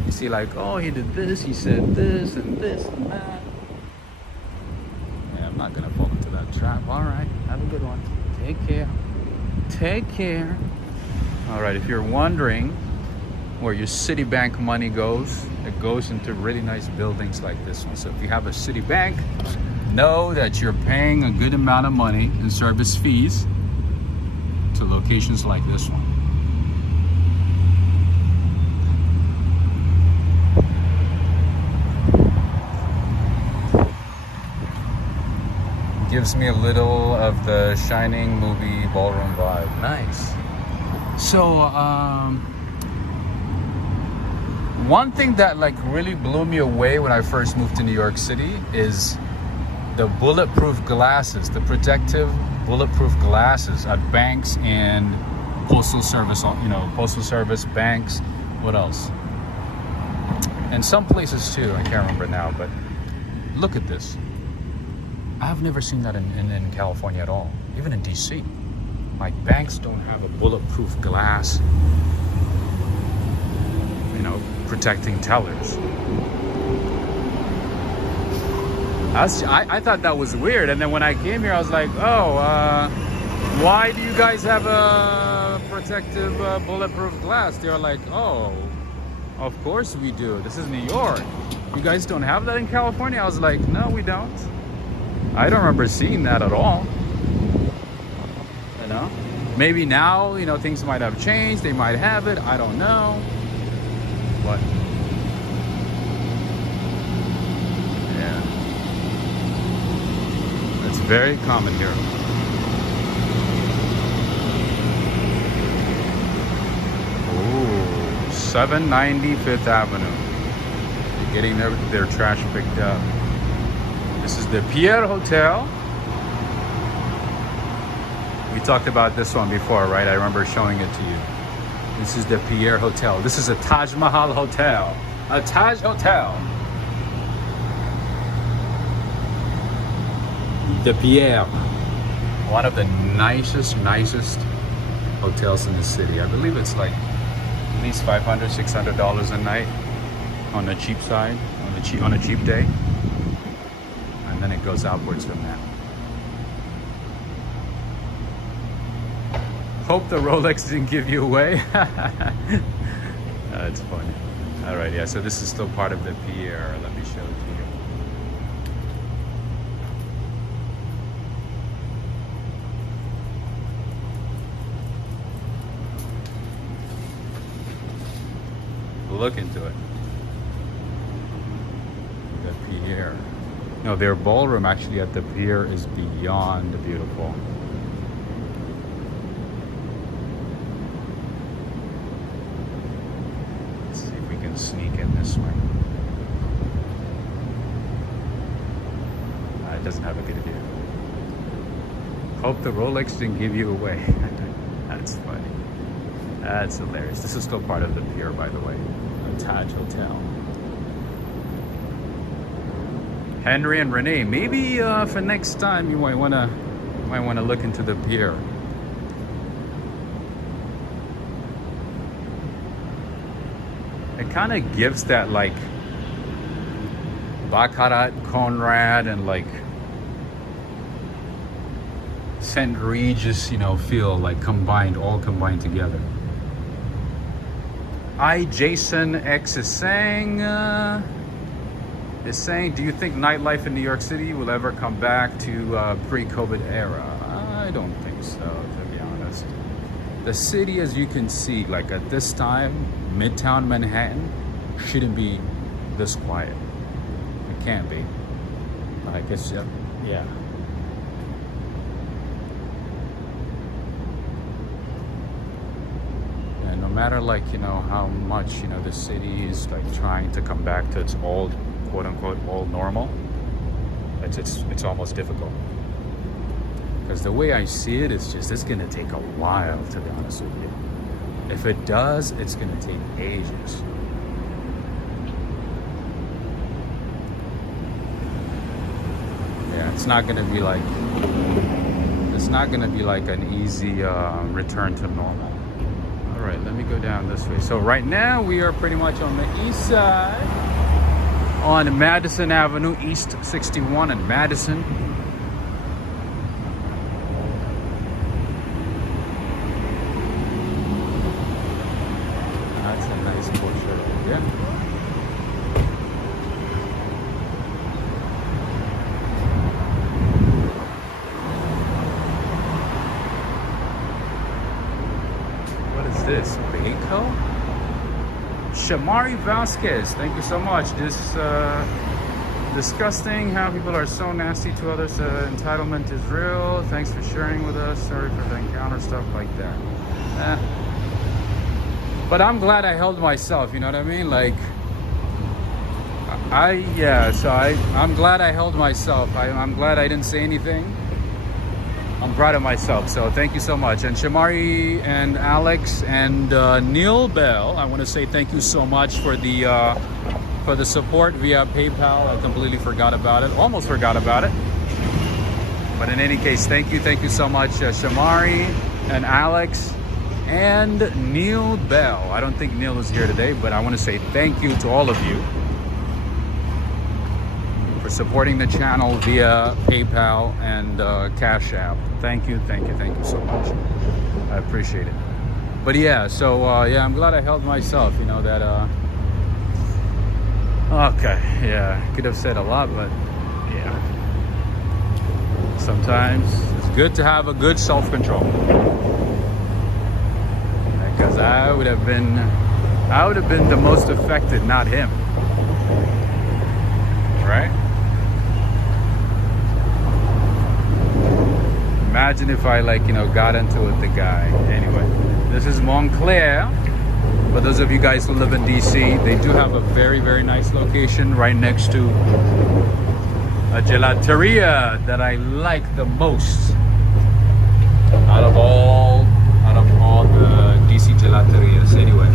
You see like, oh, he did this, he said this and this and that. Yeah, I'm not gonna fall into that trap. All right, have a good one. Take care. Take care. All right, if you're wondering where your Citibank money goes, it goes into really nice buildings like this one. So if you have a Citibank, know that you're paying a good amount of money in service fees to locations like this one. Gives me a little of the Shining movie ballroom vibe. Nice. So one thing that like really blew me away when I first moved to New York City is the bulletproof glasses, the protective bulletproof glasses at banks and postal service, you know, postal service, banks, what else? And some places too, I can't remember now, but look at this. I've never seen that in California at all, even in DC. Like banks don't have a bulletproof glass, you know, protecting tellers. I thought that was weird, and then when I came here, I was like, oh, why do you guys have a protective bulletproof glass? They were like, oh, of course we do. This is New York. You guys don't have that in California? I was like, no, we don't. I don't remember seeing that at all. You know, maybe now, you know, things might have changed. They might have it. I don't know. But yeah, it's very common here. Ooh, 790 Fifth Avenue. They're getting their trash picked up. This is the Pierre Hotel. We talked about this one before, right? I remember showing it to you. This is the Pierre Hotel. This is a Taj Mahal hotel. A Taj Hotel. The Pierre. One of the nicest hotels in the city. I believe it's like at least $500, $600 a night on the cheap side, on a cheap day. And then it goes outwards from that. Hope the Rolex didn't give you away. That's funny. All right, yeah, so this is still part of the Pierre. Let me show it to you. Look into it. The Pierre. No, their ballroom actually at the pier is beyond beautiful. Let's see if we can sneak in this way. It doesn't have a good view. Hope the Rolex didn't give you away. That's funny. That's hilarious. This is still part of the pier, by the way. The Taj Hotel. Henry and Renee, maybe for next time you might wanna look into the pier. It kind of gives that like Baccarat, Conrad, and like St. Regis, you know, feel like all combined together. Jason X is saying, do you think nightlife in New York City will ever come back to pre-COVID era? I don't think so, to be honest. The city, as you can see, like at this time, Midtown Manhattan shouldn't be this quiet. It can't be. I guess, yeah. And no matter, like, you know, how much, you know, the city is like trying to come back to its old, quote unquote, old normal, it's almost difficult. Because the way I see it, it's gonna take a while, to be honest with you. If it does, it's gonna take ages. Yeah, it's not gonna be like an easy return to normal. All right, let me go down this way. So right now we are pretty much on the east side, on Madison Avenue, East 61 and Madison. That's a nice portrait, yeah. This Baco? Shamari Vasquez, thank you so much. This disgusting how people are so nasty to others. Entitlement is real. Thanks for sharing with us. Sorry for the encounter, stuff like that. But I'm glad I held myself, you know what I mean? Like I'm glad I held myself. I'm glad I didn't say anything. I'm proud of myself, so thank you so much. And Shamari and Alex and Neil Bell, I want to say thank you so much for the support via PayPal. I completely forgot about it, almost forgot about it. But in any case, thank you so much, Shamari and Alex and Neil Bell. I don't think Neil is here today, but I want to say thank you to all of you for supporting the channel via PayPal and Cash App. Thank you so much. I appreciate it. But yeah, so I'm glad I held myself, you know, that okay, yeah, could have said a lot, but yeah, sometimes it's good to have a good self-control, because I would have been the most affected, not him, right? Imagine if I, like, you know, got into it with the guy. Anyway, this is Montclair. For those of you guys who live in DC, they do have a very, very nice location right next to a gelateria that I like the most out of all the DC gelaterias. Anyway,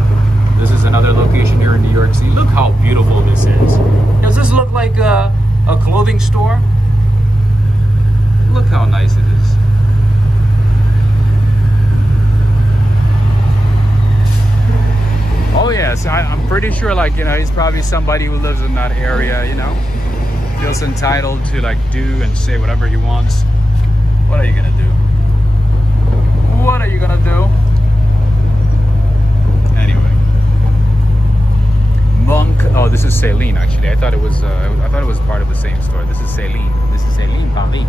this is another location here in New York City. Look how beautiful this is. Does this look like a clothing store? Look how nice it is. Oh yes, I'm pretty sure, like, you know, he's probably somebody who lives in that area, you know, feels entitled to, like, do and say whatever he wants. What are you gonna do? What are you gonna do? Anyway, Monk. Oh, this is Celine. Actually, I thought it was part of the same store. This is Celine. This is Celine Paris.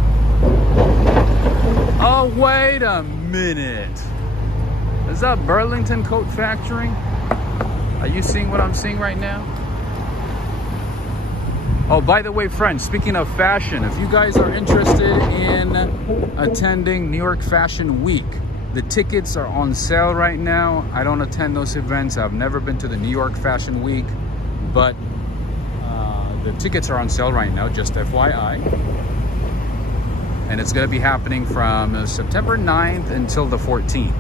Oh, wait a minute. Is that Burlington Coat Factory? Are you seeing what I'm seeing right now? Oh, by the way, friends, speaking of fashion, if you guys are interested in attending New York Fashion Week, the tickets are on sale right now. I don't attend those events. I've never been to the New York Fashion Week, but the tickets are on sale right now, just FYI. And it's going to be happening from September 9th until the 14th.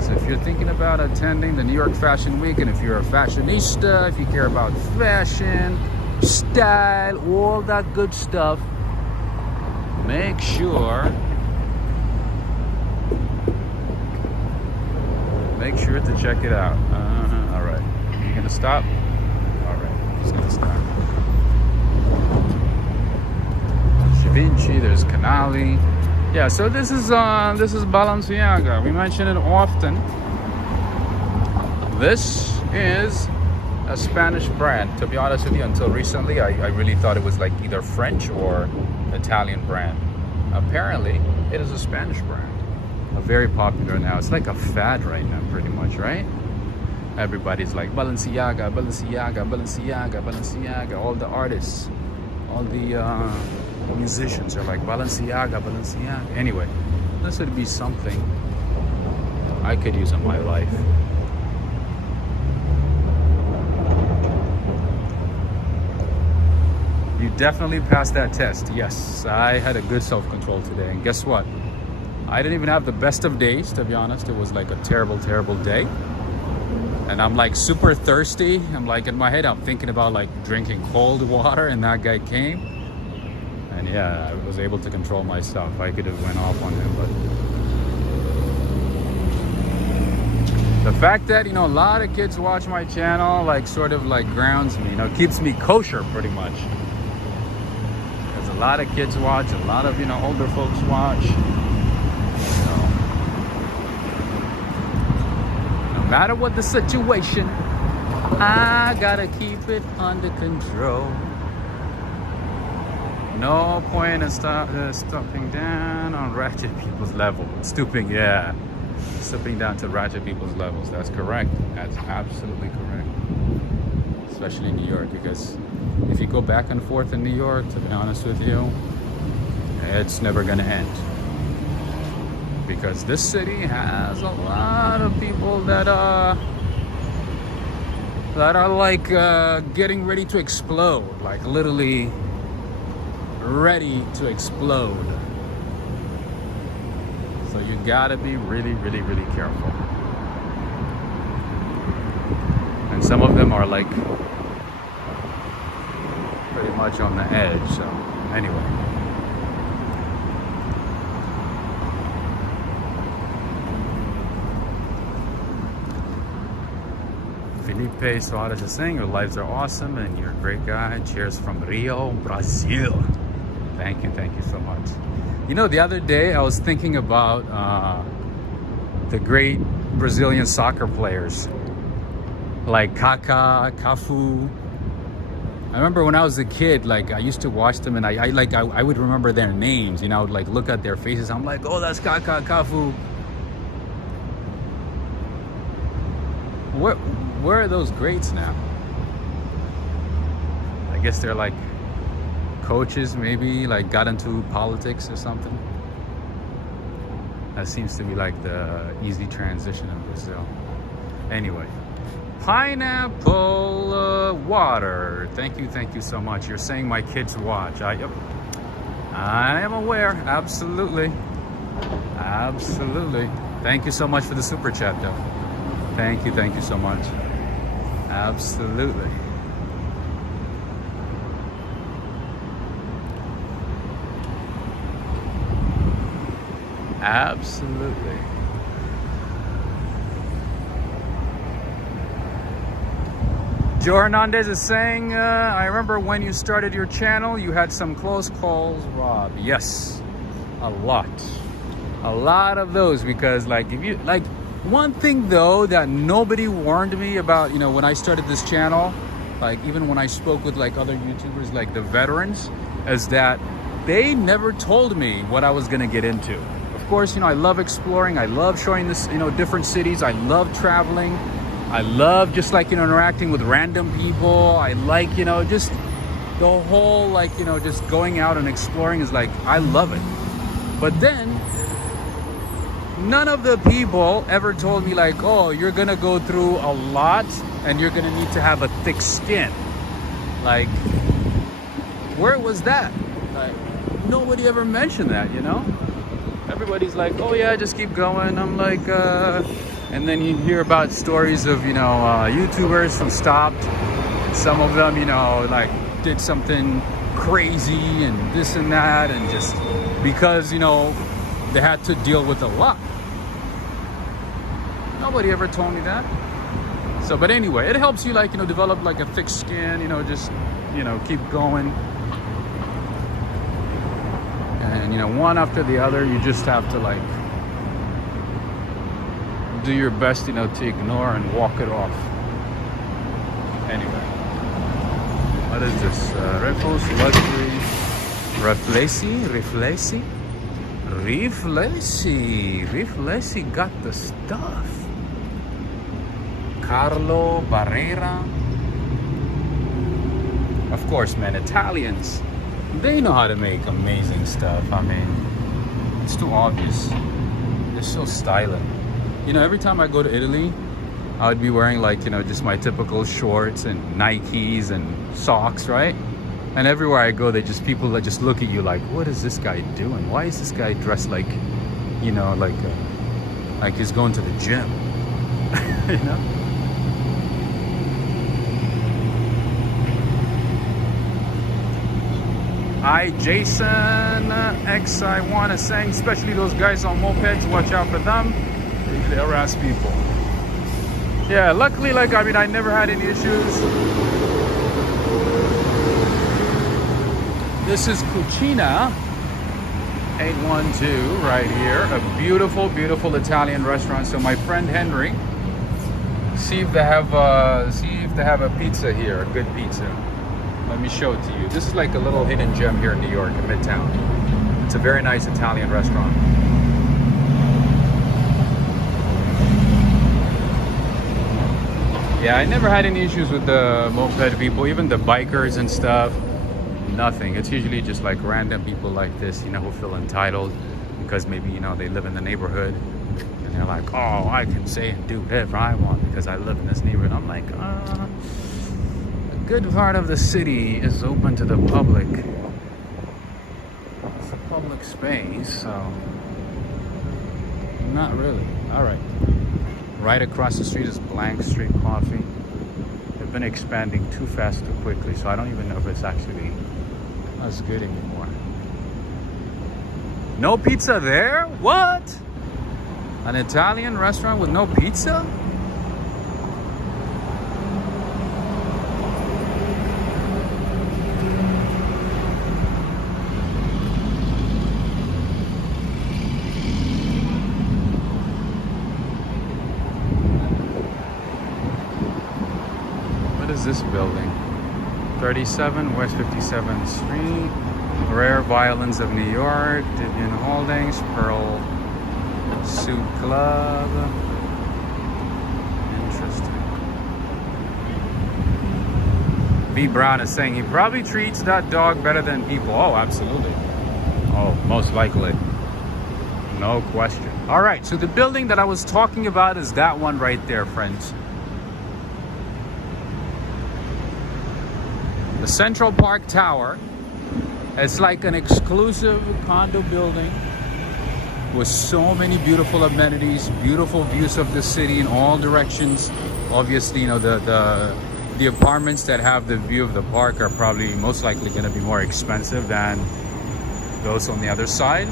So if you're thinking about attending the New York Fashion Week, and if you're a fashionista, if you care about fashion, style, all that good stuff, make sure to check it out. All right, you gonna stop? All right, he's gonna stop. Da Vinci, there's Canali. Yeah, so this is Balenciaga. We mention it often. This is a Spanish brand. To be honest with you, until recently, I really thought it was like either French or Italian brand. Apparently, it is a Spanish brand. A very popular now. It's like a fad right now, pretty much, right? Everybody's like Balenciaga, Balenciaga, Balenciaga, Balenciaga. All the artists, all the musicians are like Balenciaga, Balenciaga. Anyway, this would be something I could use in my life. You definitely passed that test. Yes, I had a good self-control today. And guess what? I didn't even have the best of days, to be honest. It was like a terrible, terrible day. And I'm like super thirsty. I'm like in my head, I'm thinking about like drinking cold water, and that guy came. And yeah, I was able to control myself. I could have went off on him, but the fact that, you know, a lot of kids watch my channel, like sort of like grounds me, you know, keeps me kosher pretty much. Because a lot of kids watch, a lot of, you know, older folks watch. No matter what the situation, I gotta keep it under control. No point in stooping down on ratchet people's level. Stooping down to ratchet people's levels. That's correct. That's absolutely correct. Especially in New York, because if you go back and forth in New York, to be honest with you, it's never gonna end. Because this city has a lot of people that are like getting ready to explode, like literally ready to explode. So you gotta be really, really, really careful. And some of them are like pretty much on the edge. So anyway. Felipe Suarez is saying your lives are awesome and you're a great guy. Cheers from Rio, Brazil. Thank you so much. You know, the other day I was thinking about the great Brazilian soccer players like Kaká, Cafu. I remember when I was a kid, like I used to watch them, and I would remember their names. You know, I would like look at their faces. I'm like, oh, that's Kaká, Cafu. Where are those greats now? I guess they're like coaches, maybe, like got into politics or something. That seems to be like the easy transition in Brazil. Anyway, pineapple water. Thank you so much. You're saying my kids watch. Yep, I am aware. Absolutely. Thank you so much for the super chat, though. Thank you so much. Absolutely. Absolutely. Joe Hernandez is saying, I remember when you started your channel, you had some close calls, Rob. Yes, a lot of those, because like if you like, one thing though that nobody warned me about, you know, when I started this channel, like even when I spoke with like other YouTubers, like the veterans, is that they never told me what I was gonna get into. Of course, you know, I love exploring, I love showing this, you know, different cities, I love traveling, I love just like, you know, interacting with random people. I like, you know, just the whole like, you know, just going out and exploring is like, I love it. But then none of the people ever told me like, oh, you're gonna go through a lot and you're gonna need to have a thick skin. Like, where was that? Like, nobody ever mentioned that, you know? Everybody's like, oh yeah, just keep going. I'm like, and then you hear about stories of, you know, YouTubers who stopped. Some of them, you know, like did something crazy and this and that, and just because, you know, they had to deal with a lot. Nobody ever told me that. So, but anyway, it helps you like, you know, develop like a thick skin, you know, just, you know, keep going. and you know, one after the other, you just have to like do your best, you know, to ignore and walk it off. Anyway, what is this? Raffles Luxury Riflesi got the stuff. Carlo Barrera. Of course, man, Italians, they know how to make amazing stuff. I mean, it's too obvious. They're so stylish. You know, every time I go to Italy, I would be wearing like, you know, just my typical shorts and Nikes and socks, right? And everywhere I go, people that just look at you like, what is this guy doing? Why is this guy dressed like, you know, like he's going to the gym? You know? Hi, Jason X. I want to say, especially those guys on mopeds, watch out for them. They harass people. Yeah, luckily, like, I mean, I never had any issues. This is Cucina 812 right here. A beautiful, beautiful Italian restaurant. So my friend Henry, see if they have a pizza here, a good pizza. Let me show it to you. This is like a little hidden gem here in New York, in Midtown. It's a very nice Italian restaurant. Yeah, I never had any issues with the moped people, even the bikers and stuff. Nothing. It's usually just like random people like this, you know, who feel entitled because maybe, you know, they live in the neighborhood and they're like, oh, I can say and do whatever I want because I live in this neighborhood. I'm like, a good part of the city is open to the public. It's a public space, so not really. All right. Right across the street is Blank Street Coffee. They've been expanding too fast, too quickly, so I don't even know if it's actually as good anymore. No pizza there? What? An Italian restaurant with no pizza? What is this building? 37 West 57th Street, Rare Violins of New York, Divian Holdings, Pearl Suit Club. Interesting. B. Brown is saying he probably treats that dog better than people. Oh, absolutely. Oh, most likely. No question. All right, so the building that I was talking about is that one right there, friends. The Central Park Tower. It's like an exclusive condo building with so many beautiful amenities, beautiful views of the city in all directions. Obviously, you know, the apartments that have the view of the park are probably most likely going to be more expensive than those on the other side.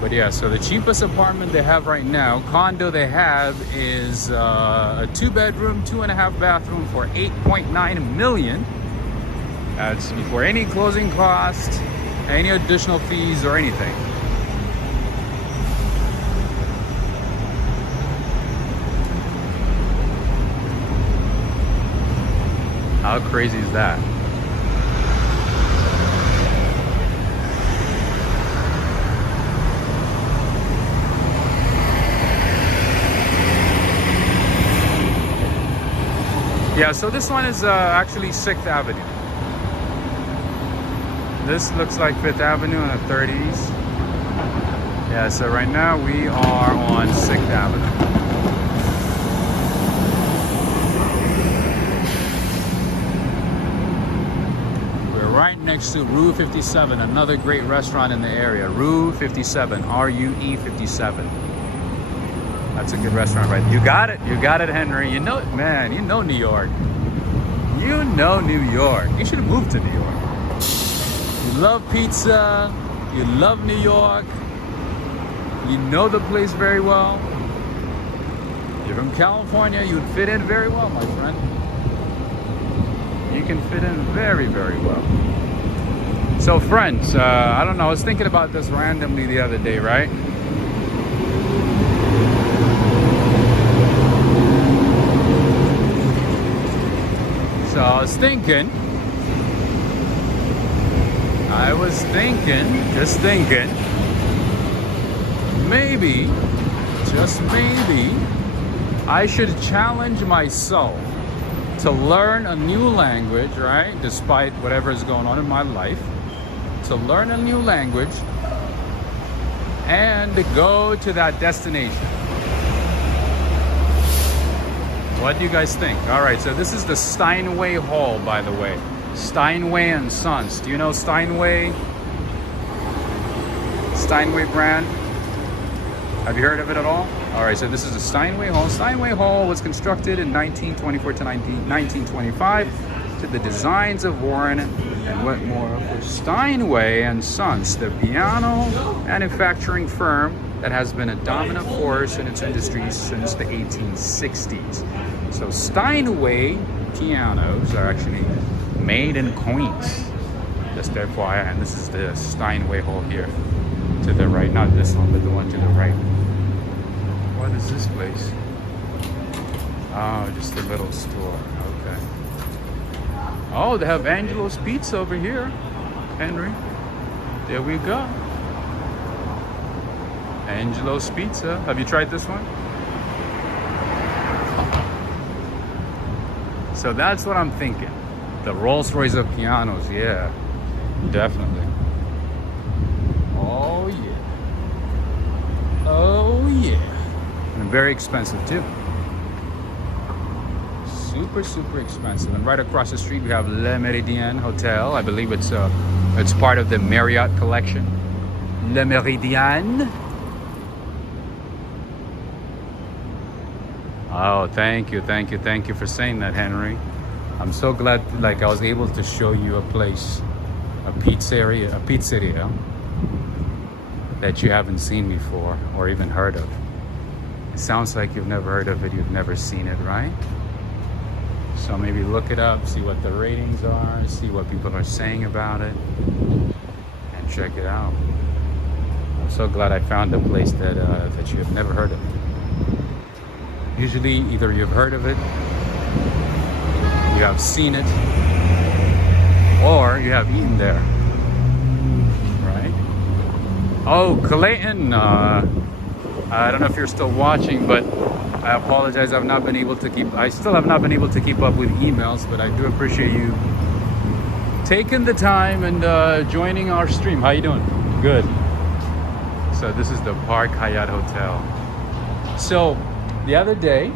But yeah, so the cheapest apartment they have right now, condo they have, is a 2-bedroom, 2.5 bathroom for $8.9 million. That's before any closing costs, any additional fees or anything. How crazy is that? Yeah, so this one is actually 6th Avenue. This looks like 5th Avenue in the 30s. Yeah, so right now we are on 6th Avenue. We're right next to Rue 57, another great restaurant in the area. Rue 57, R-U-E 57. That's a good restaurant, right? You got it, Henry. You know it, man. You know New York. You know New York. You should have moved to New York. You love pizza. You love New York. You know the place very well. You're from California. You'd fit in very well, my friend. You can fit in very, very well. So friends, I don't know, I was thinking about this randomly the other day, right? So I was thinking, just thinking, maybe, just maybe, I should challenge myself to learn a new language, right? Despite whatever is going on in my life, to learn a new language and go to that destination. What do you guys think? All right, so this is the Steinway Hall, by the way. Steinway and Sons. Do you know Steinway? Steinway brand? Have you heard of it at all? All right, so this is the Steinway Hall. Steinway Hall was constructed in 1924 to 1925 to the designs of Warren and Wetmore for Steinway and Sons, the piano manufacturing firm that has been a dominant force in its industry since the 1860s. So Steinway pianos are actually made in Queens. Just FYI, and this is the Steinway Hall here to the right, not this one, but the one to the right. What is this place? Oh, just a little store. Okay. Oh, they have Angelo's Pizza over here, Henry. There we go. Angelo's Pizza. Have you tried this one? So that's what I'm thinking. The Rolls Royce of pianos, yeah, definitely. Oh yeah. Oh yeah. And very expensive too. Super, super expensive. And right across the street we have Le Méridien Hotel. I believe it's part of the Marriott collection. Le Méridien. Oh, thank you for saying that, Henry. I'm so glad, like, I was able to show you a place, a pizzeria that you haven't seen before or even heard of. It sounds like you've never heard of it, you've never seen it, right? So maybe look it up, see what the ratings are, see what people are saying about it, and check it out. I'm so glad I found a place that you have never heard of. Usually either you've heard of it, you have seen it, or you have eaten there, right? Oh, Clayton, I don't know if you're still watching, but I apologize. I still have not been able to keep up with emails, but I do appreciate you taking the time and joining our stream. How you doing? Good. So this is the Park Hyatt Hotel. So the other day,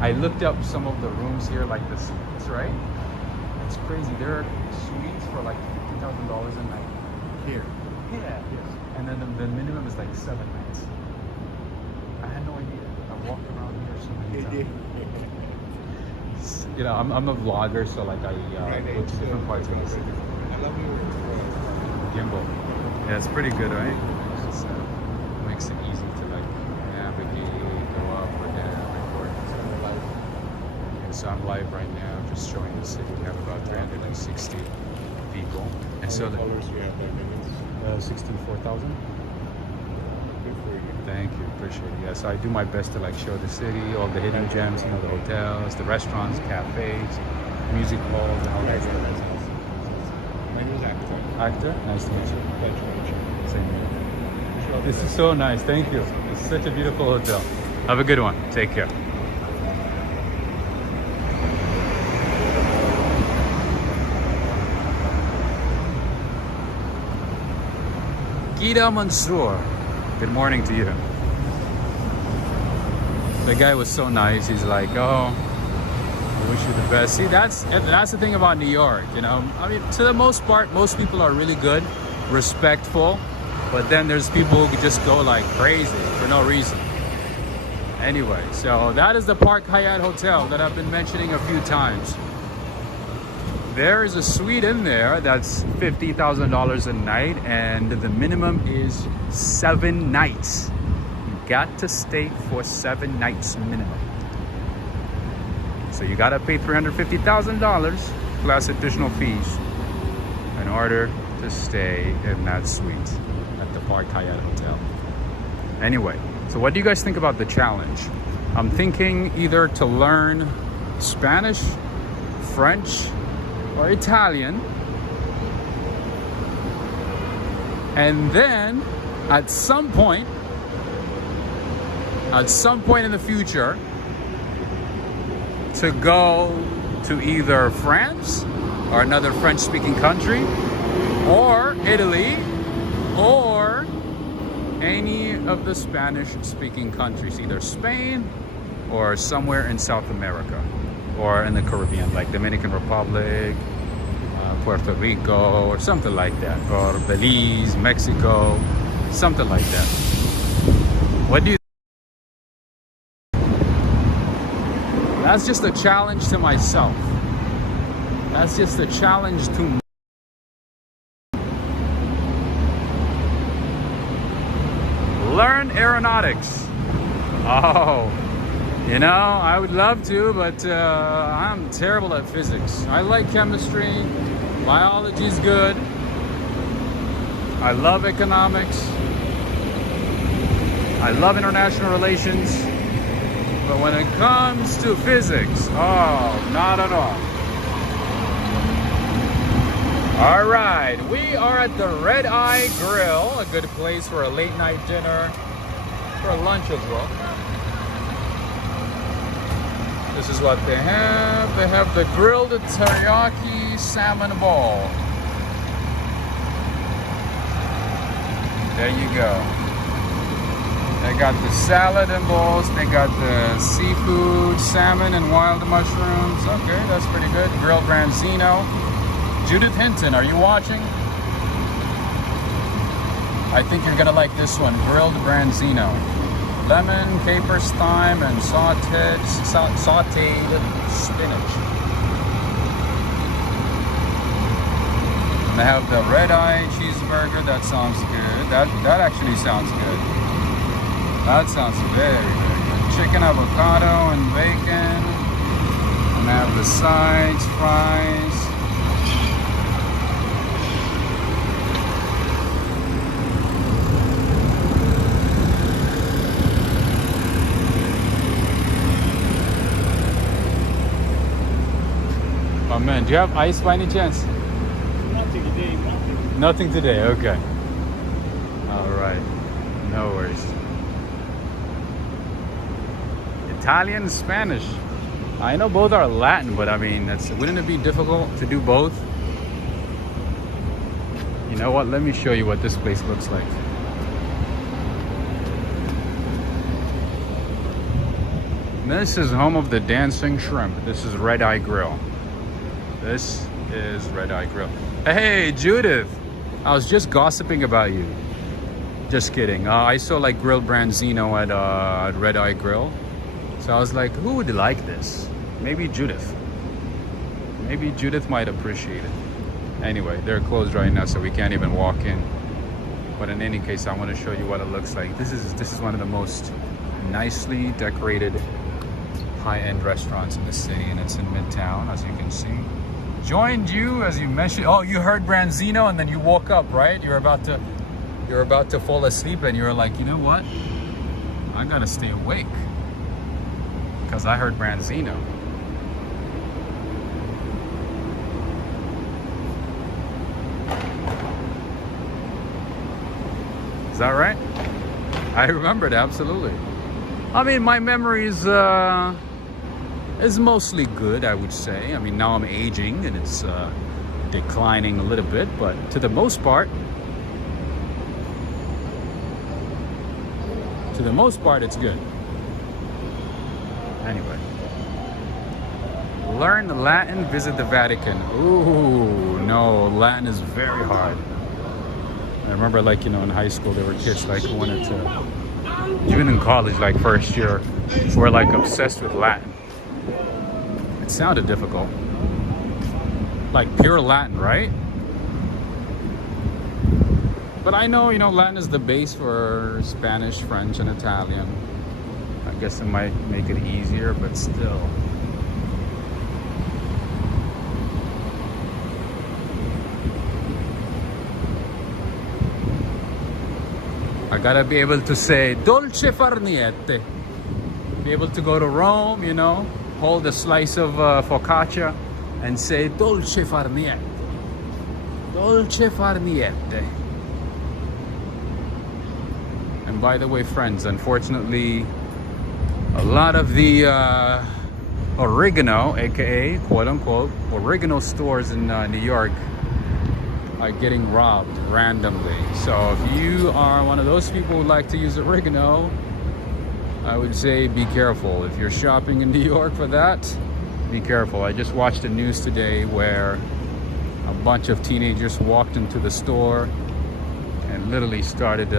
I looked up some of the rooms here, like the suites, right? It's crazy. There are suites for like $50,000 a night. Here. Yeah, yes. And then the minimum is like 7 nights. I had no idea. I walked around here so many times. You know, I'm a vlogger, so like I go to different parts of the city. I love your Gimbal. Yeah, it's pretty good, right? It's, makes it easy to like navigate, go up or down, record. So I'm live right now, just showing the city. We have about 360 people. And so followers you have there, 64,000. Good for you. Thank you, appreciate it. Yeah, so I do my best to like show the city, all the hidden gems, you know, the hotels, the restaurants, cafes, music halls, and all that stuff. My name is Actor. Actor, nice to meet you. Pleasure to meet you. Same here. This is so nice, thank you. It's such a beautiful hotel. Have a good one, take care. Gita Mansoor, good morning to you. The guy was so nice. He's like, oh, I wish you the best. See, that's the thing about New York, you know. I mean, to the most part, most people are really good, respectful, but then there's people who just go like crazy for no reason. Anyway, so that is the Park Hyatt Hotel that I've been mentioning a few times. There is a suite in there that's $50,000 a night, and the minimum is 7 nights. You got to stay for 7 nights minimum. So you got to pay $350,000 plus additional fees in order to stay in that suite at the Park Hyatt Hotel. Anyway, so what do you guys think about the challenge? I'm thinking either to learn Spanish, French, or Italian, and then at some point in the future to go to either France or another French-speaking country, or Italy, or any of the Spanish-speaking countries, either Spain or somewhere in South America or in the Caribbean, like Dominican Republic, Puerto Rico, or something like that, or Belize, Mexico, something like that. What do you? That's just a challenge to myself. That's just a challenge to learn aeronautics. Oh, you know, I would love to, but I'm terrible at physics. I like chemistry, biology is good. I love economics. I love international relations. But when it comes to physics, oh, not at all. All right, we are at the Red Eye Grill, a good place for a late night dinner, for lunch as well. This is what they have. They have the grilled teriyaki salmon ball. There you go. They got the salad and bowls. They got the seafood, salmon, and wild mushrooms. Okay, that's pretty good. Grilled branzino. Judith Hinton, are you watching? I think you're gonna like this one. Grilled branzino. Lemon, capers, thyme, and sauteed spinach. They have the red eye cheeseburger. That sounds good. That actually sounds good. That sounds very, very good. Chicken avocado and bacon. And they have the sides, fries. Oh man, do you have ice by any chance? Nothing today, nothing. Nothing today, okay. All right, no worries. Italian, Spanish. I know both are Latin, but I mean, wouldn't it be difficult to do both? You know what? Let me show you what this place looks like. This is home of the dancing shrimp. This is Red Eye Grill. This is Red Eye Grill. Hey, Judith. I was just gossiping about you. Just kidding. I saw like grilled branzino at Red Eye Grill. So I was like, who would like this? Maybe Judith. Maybe Judith might appreciate it. Anyway, they're closed right now, so we can't even walk in. But in any case, I want to show you what it looks like. This is one of the most nicely decorated high-end restaurants in the city, and it's in Midtown, as you can see. Joined you as you mentioned. Oh, you heard branzino and then you woke up, right? You're about to fall asleep, and you're like, you know what? I gotta stay awake because I heard branzino. Is that right? I remembered, absolutely. I mean, my memory is mostly good, I would say. I mean, now I'm aging and it's declining a little bit, but to the most part, it's good. Anyway, learn Latin, visit the Vatican. Ooh, no, Latin is very hard. I remember, like, you know, in high school, there were kids like who wanted to, even in college, like first year, who were like obsessed with Latin. It sounded difficult. Like pure Latin, right? But I know, you know, Latin is the base for Spanish, French, and Italian. I guess it might make it easier, but still. I gotta be able to say dolce far niente. Be able to go to Rome, you know, hold a slice of focaccia and say dolce far niente. Dolce far niente. And by the way, friends, unfortunately, a lot of the oregano, aka quote unquote oregano stores in New York are getting robbed randomly. So if you are one of those people who like to use oregano, I would say be careful. If you're shopping in New York for that, be careful. I just watched the news today where a bunch of teenagers walked into the store and literally started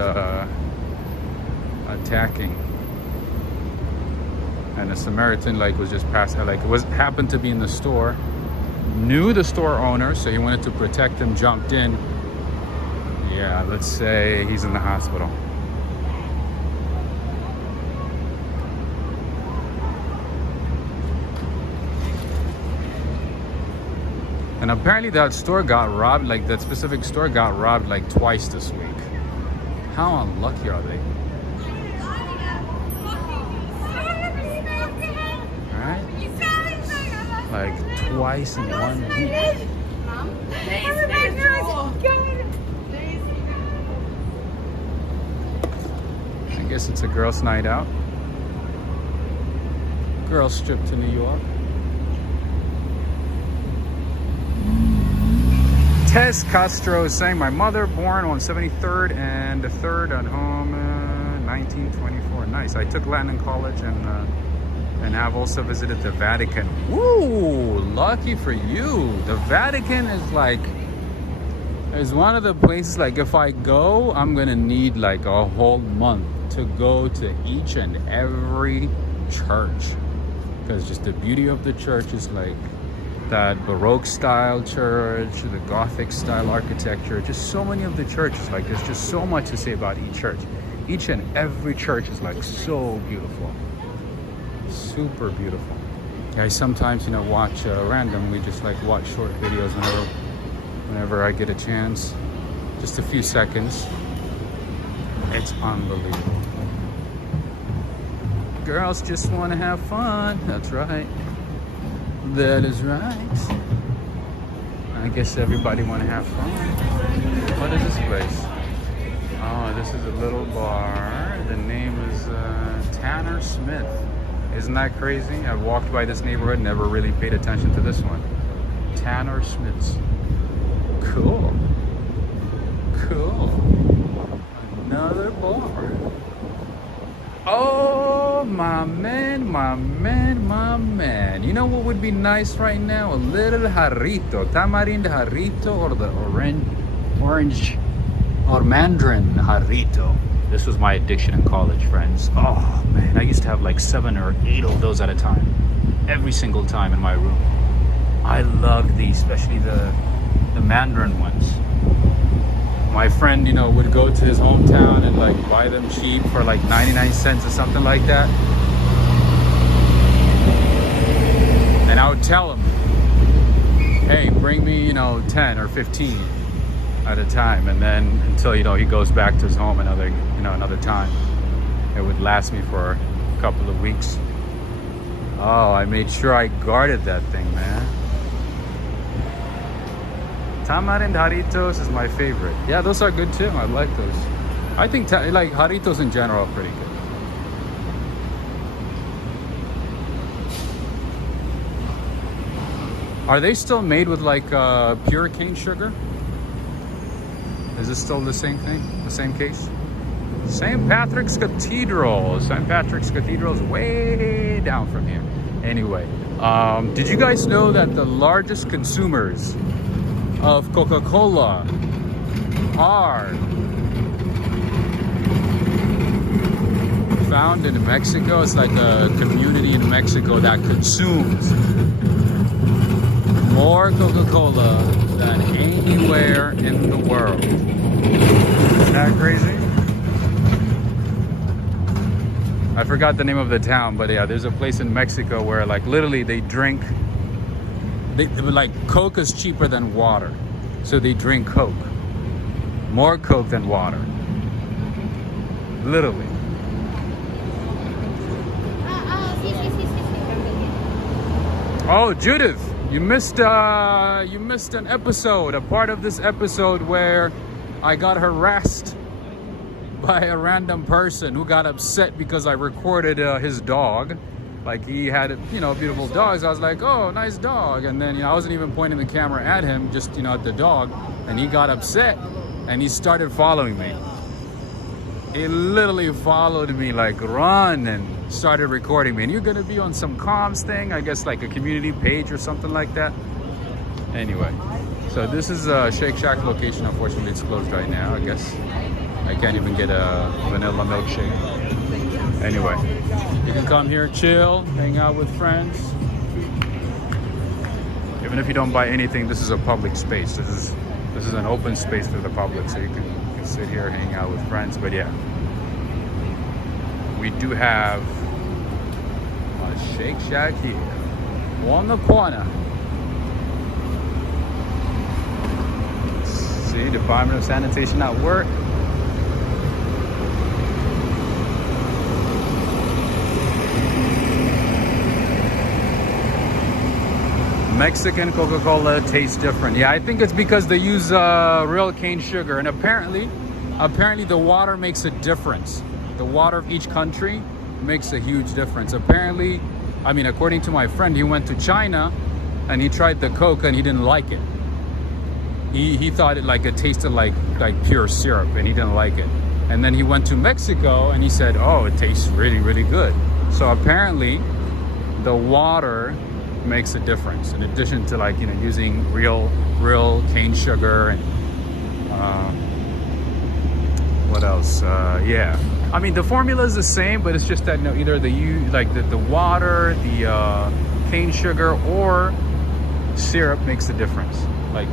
attacking. And a Samaritan was just passing, happened to be in the store, knew the store owner, so he wanted to protect him, jumped in. Yeah, let's say he's in the hospital. And apparently that store got robbed, that specific store got robbed twice this week. How unlucky are they? Right? Twice in 1 week. I guess it's a girls' night out. Girls trip to New York. Tess Castro is saying, my mother born on 73rd and the 3rd at home, 1924. Nice. I took Latin in college and have also visited the Vatican. Woo! Lucky for you. The Vatican is one of the places, if I go, I'm gonna need a whole month to go to each and every church. Because just the beauty of the church is that Baroque style church, the Gothic style architecture, just so many of the churches, there's just so much to say about each church. Each and every church is so beautiful. Super beautiful. I sometimes, watch randomly, just watch short videos whenever I get a chance. Just a few seconds. It's unbelievable. Girls just want to have fun. That's right. That is right. I guess everybody want to have fun. What is this place? Oh, this is a little bar. The name is Tanner Smith. Isn't that crazy? I've walked by this neighborhood, never really paid attention to this one. Tanner Smith's. Cool. Cool. Another bar. Oh, my man, my man, my man. You know what would be nice right now? A little jarrito. Tamarind jarrito or the orange or mandarin jarrito. This was my addiction in college, friends. Oh, man. I used to have 7 or 8 of those at a time. Every single time in my room. I loved these, especially the mandarin ones. My friend, would go to his hometown and buy them cheap for 99 cents or something like that. And I would tell him, hey, bring me, 10 or 15 at a time. And then until, he goes back to his home another time. It would last me for a couple of weeks. Oh, I made sure I guarded that thing, man. Tamarind jarritos is my favorite. Yeah, those are good too. I like those. I think jarritos in general are pretty good. Are they still made with pure cane sugar? Is this still the same thing? The same case? St. Patrick's Cathedral. St. Patrick's Cathedral is way down from here. Anyway, did you guys know that the largest consumers of Coca-Cola are found in Mexico? It's like a community in Mexico that consumes more Coca-Cola than anywhere in the world. Isn't that crazy? I forgot the name of the town, but yeah, there's a place in Mexico where literally they drink, Coke is cheaper than water. So they drink Coke. More Coke than water. Literally. Oh, Judith, you missed an episode, a part of this episode where I got harassed by a random person who got upset because I recorded his dog. Like, he had, beautiful dogs. I was like, oh, nice dog. And then, I wasn't even pointing the camera at him, just, at the dog. And he got upset and he started following me. He literally followed me, like, run, and started recording me. And you're gonna be on some comms thing, I guess, like a community page or something like that. Anyway, so this is a Shake Shack location. Unfortunately, it's closed right now, I guess. I can't even get a vanilla milkshake. Anyway, you can come here, chill, hang out with friends. Even if you don't buy anything, this is a public space. This is an open space to the public, so you can sit here, hang out with friends. But yeah, we do have a Shake Shack here on the corner. See, Department of Sanitation at work. Mexican Coca-Cola tastes different. Yeah, I think it's because they use real cane sugar, and apparently the water makes a difference. The water of each country makes a huge difference. Apparently, I mean, according to my friend, he went to China and he tried the Coke and he didn't like it. He thought it tasted like pure syrup, and he didn't like it. And then he went to Mexico and he said, oh, it tastes really, really good. So apparently the water makes a difference, in addition to using real cane sugar and what else? Yeah, I mean, the formula is the same, but it's just that either the water, the cane sugar, or syrup makes the difference. Like,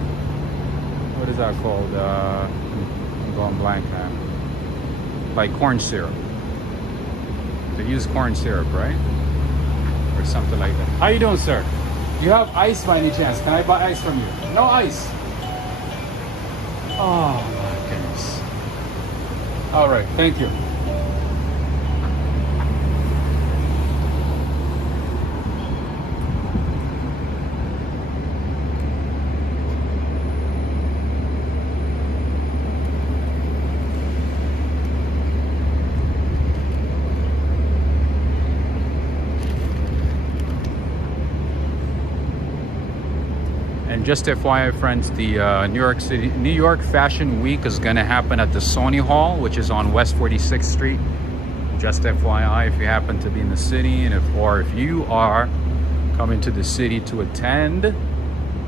what is that called? I'm going blank now. Like corn syrup. They use corn syrup, right? Or something like that. How you doing, sir? Do you have ice by any chance? Can I buy ice from you? No ice. Oh my goodness. All right, thank you. And just FYI, friends, the New York Fashion Week is going to happen at the Sony Hall, which is on West 46th Street. Just FYI, if you happen to be in the city, and if you are coming to the city to attend,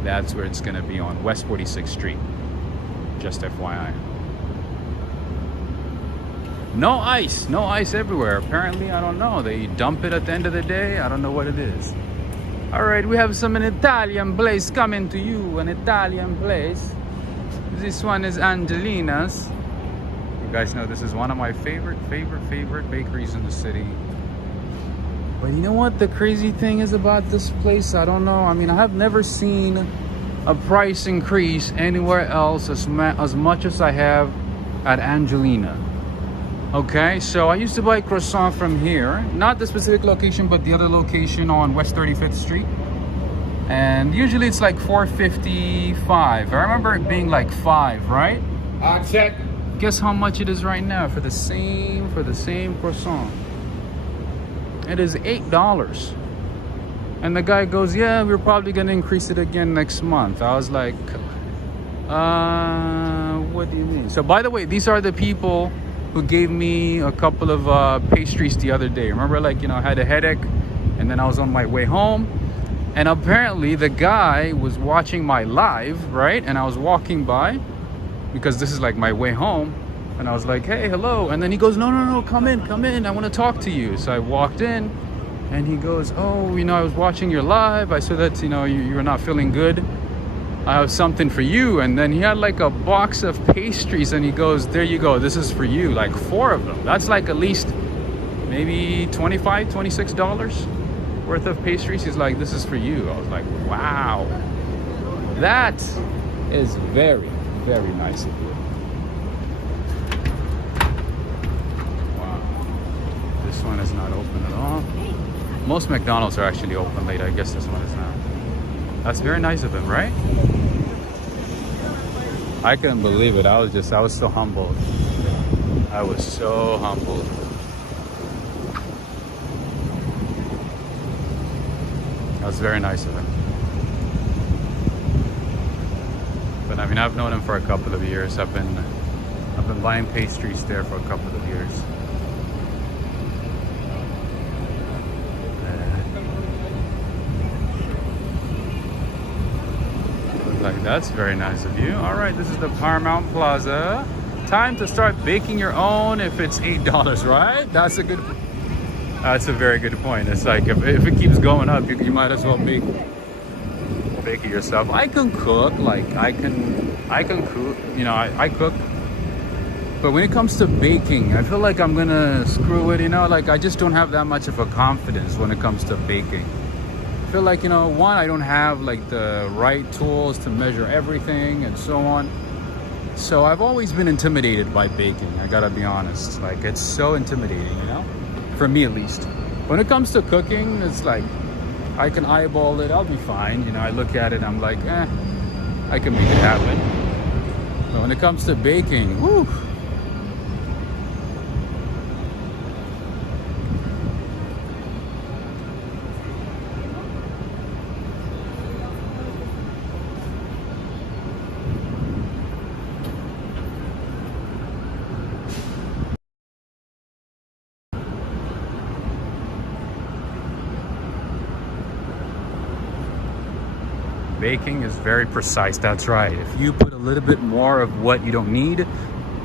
that's where it's going to be, on West 46th Street. Just FYI. No ice everywhere. Apparently, I don't know. They dump it at the end of the day. I don't know what it is. All right, we have an Italian place coming to you, an Italian place. This one is Angelina's. You guys know this is one of my favorite bakeries in the city. But you know what the crazy thing is about this place? I don't know. I mean, I have never seen a price increase anywhere else as much as I have at Angelina. Okay, so I used to buy croissant from here, not the specific location, but the other location on West 35th Street. And usually it's like $4.55. I remember it being like $5, right? I'll check. Guess how much it is right now for the same croissant? It is $8. And the guy goes, yeah, we're probably gonna increase it again next month. I was like, what do you mean? So by the way, these are the people who gave me a couple of pastries the other day. Remember, I had a headache and then I was on my way home, and apparently the guy was watching my live, right? And I was walking by because this is like my way home, and I was like, hey, hello. And then he goes, no, come in, I want to talk to you. So I walked in and he goes, oh, I was watching your live. I saw that you're not feeling good. I have something for you. And then he had like a box of pastries, and he goes, there you go, this is for you, like 4 of them. That's like at least maybe $25, $26 worth of pastries. He's like, this is for you. I was like, wow, that is very, very nice of you. This one is not open at all. Most McDonald's are actually open late. I guess this one is not. That's very nice of him, right? I couldn't believe it. I was so humbled. I was so humbled. That's very nice of him. But I mean, I've known him for a couple of years. I've been buying pastries there for a couple of years. Like, that's very nice of you. All right, this is the Paramount Plaza. Time to start baking your own if it's $8, right? That's a very good point. It's like if it keeps going up, you might as well bake it yourself. I can cook, like I can cook, you know, I cook. But when it comes to baking, I feel like I'm gonna screw it, you know, like I just don't have that much of a confidence when it comes to baking. I feel like, you know, one, I don't have like the right tools to measure everything and so on. So I've always been intimidated by baking, I gotta be honest. Like, it's so intimidating, you know, for me at least. When it comes to cooking, it's like, I can eyeball it, I'll be fine. You know, I look at it, I'm like, I can make it happen. But when it comes to baking, whew. Baking is very precise. That's right. If you put a little bit more of what you don't need,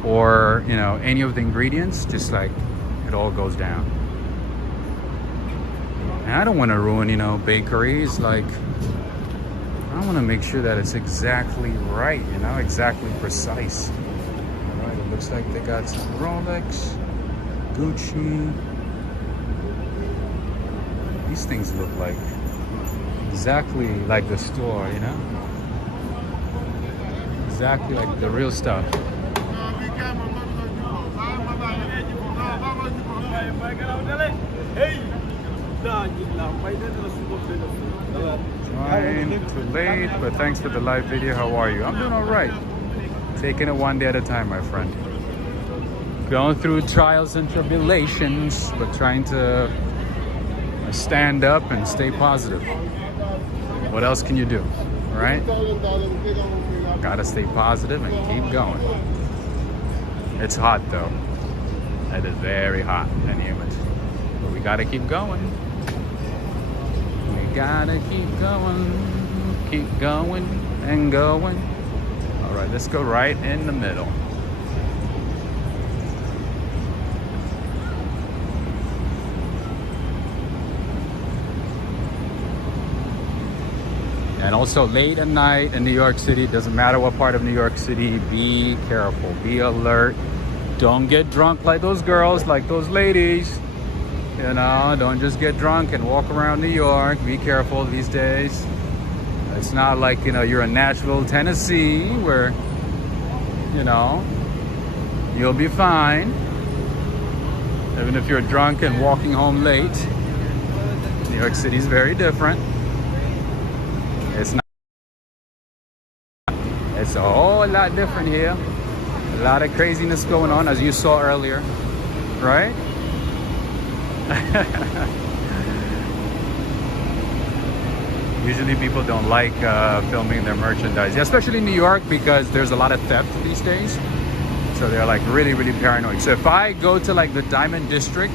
or you know, any of the ingredients, just like it all goes down. And I don't want to ruin, you know, bakeries. Like, I want to make sure that it's exactly right, you know, exactly precise. All right, it looks like they got some Rolex, Gucci. These things look like exactly like the store, you know? Exactly like the real stuff. Trying too late, but thanks for the live video. How are you? I'm doing all right. Taking it one day at a time, my friend. Going through trials and tribulations, but trying to stand up and stay positive. What else can you do, right? Gotta stay positive and keep going. It's hot though. It is very hot and humid. But we gotta keep going. We gotta keep going and going. All right, let's go right in the middle. And also late at night in New York City, it doesn't matter what part of New York City, be careful, be alert. Don't get drunk like those girls, like those ladies. You know, don't just get drunk and walk around New York. Be careful these days. It's not like, you know, you're in Nashville, Tennessee, where, you know, you'll be fine. Even if you're drunk and walking home late. New York City is very different. It's a whole lot different here. A lot of craziness going on, as you saw earlier, right? Usually people don't like filming their merchandise, especially in New York, because there's a lot of theft these days. So they're like really, really paranoid. So if I go to like the Diamond District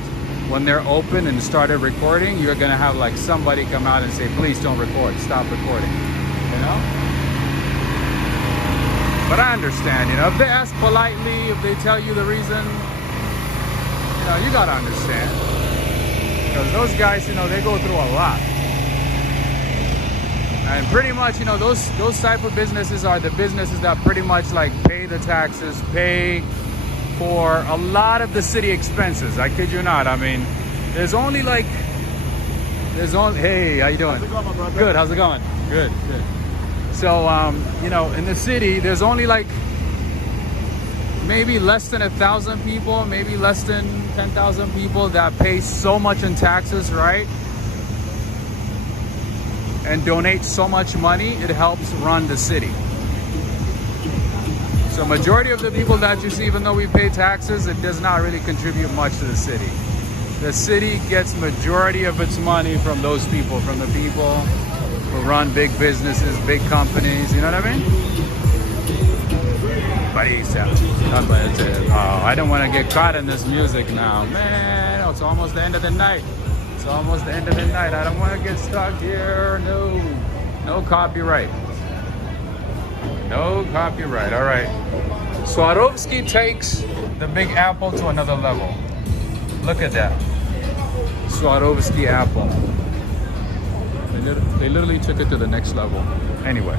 when they're open and started recording, you're gonna have like somebody come out and say, please don't record, stop recording, you know? But I understand, you know, if they ask politely, if they tell you the reason, you know, you gotta understand. Because those guys, you know, they go through a lot. And pretty much, you know, those type of businesses are the businesses that pretty much like pay the taxes, pay for a lot of the city expenses. I kid you not. I mean, hey, how you doing? How's it going, my brother? Good, how's it going? Good, good. So, you know, in the city, there's only like maybe less than 1,000 people, maybe less than 10,000 people that pay so much in taxes, right? And donate so much money, it helps run the city. So majority of the people that you see, even though we pay taxes, it does not really contribute much to the city. The city gets majority of its money from those people, from the people who run big businesses, big companies, you know what I mean? Oh, I don't want to get caught in this music now. Man, it's almost the end of the night. It's almost the end of the night. I don't want to get stuck here. No copyright. No copyright. All right. Swarovski takes the Big Apple to another level. Look at that. Swarovski apple. They literally took it to the next level. Anyway.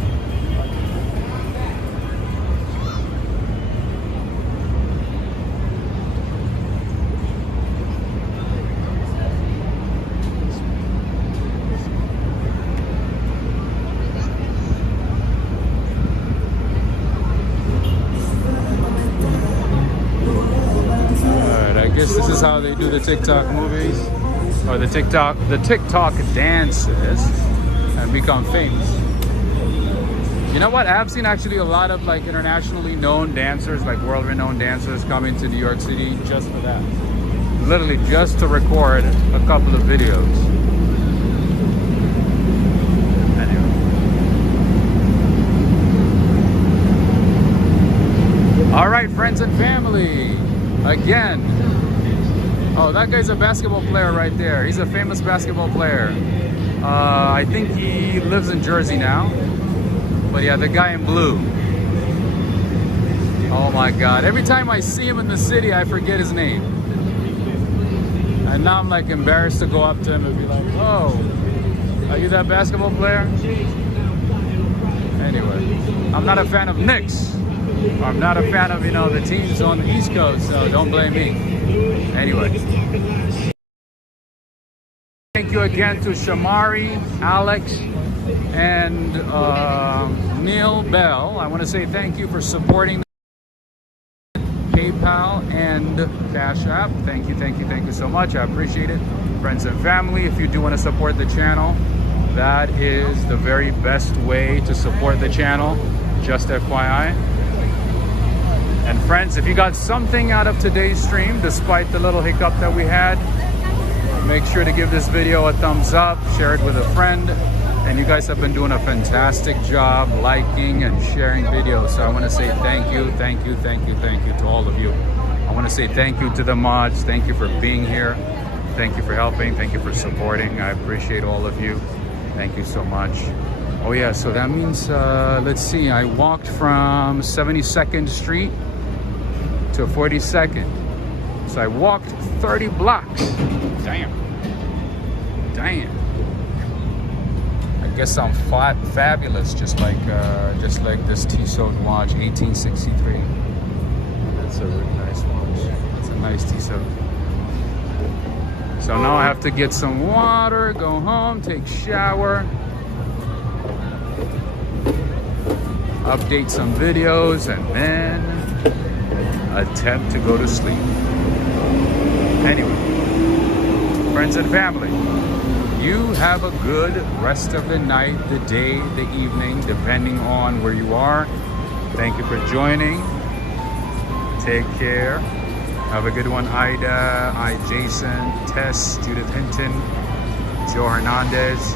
This is how they do the TikTok movies, or the TikTok dances, and become famous. You know what? I've seen actually a lot of like internationally known dancers, like world-renowned dancers, coming to New York City just for that. Literally just to record a couple of videos. Anyway. All right, friends and family. Again. Oh, that guy's a basketball player right there. He's a famous basketball player. I think he lives in Jersey now. But yeah, the guy in blue. Oh my God. Every time I see him in the city, I forget his name. And now I'm like embarrassed to go up to him and be like, oh, are you that basketball player? Anyway, I'm not a fan of Knicks. I'm not a fan of, the teams on the East Coast, so don't blame me. Anyway. Thank you again to Shamari, Alex, and Neil Bell. I want to say thank you for supporting PayPal and Cash App. Thank you so much. I appreciate it. Friends and family, if you do want to support the channel, that is the very best way to support the channel. Just FYI. And friends, if you got something out of today's stream, despite the little hiccup that we had, make sure to give this video a thumbs up, share it with a friend. And you guys have been doing a fantastic job liking and sharing videos. So I want to say thank you to all of you. I want to say thank you to the mods. Thank you for being here. Thank you for helping. Thank you for supporting. I appreciate all of you. Thank you so much. Oh yeah, so that means, let's see, I walked from 72nd Street to 42nd. So I walked 30 blocks. Damn. I guess I'm fabulous, just like this Tissot watch, 1863. That's a really nice watch. It's a nice Tissot. So now I have to get some water, go home, take a shower, update some videos, and then attempt to go to sleep. Anyway, friends and family, you have a good rest of the night, the day, the evening, depending on where you are. Thank you for joining. Take care. Have a good one, Ida, Jason, Tess, Judith Hinton, Joe Hernandez,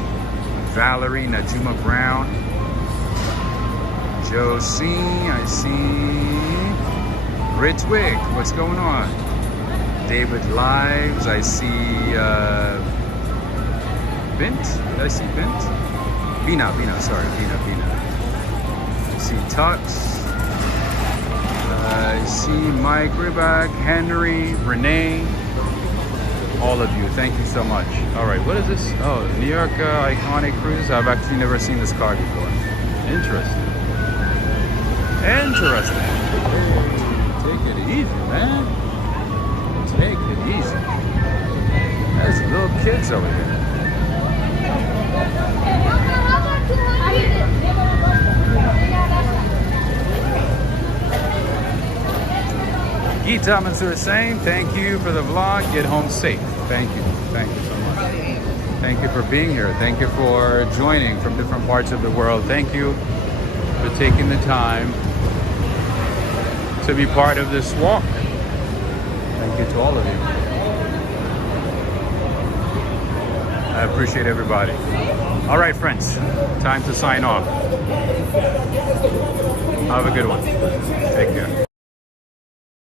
Valerie, Najuma Brown, Josie, I see Rich Wig, what's going on? David Lives, I see Bint, did I see Bint? Bina, sorry, Bina. I see Tux, I see Mike Riback, Henry, Renee, all of you, thank you so much. All right, what is this? Oh, New York Iconic Cruise. I've actually never seen this car before. Interesting. Take it easy, man. Take it easy. There's little kids over here. Anita Mansur is saying, thank you for the vlog. Get home safe. Thank you. Thank you so much. Thank you for being here. Thank you for joining from different parts of the world. Thank you for taking the time to be part of this walk. Thank you to all of you. I appreciate everybody. All right, friends, time to sign off. Have a good one. Take care.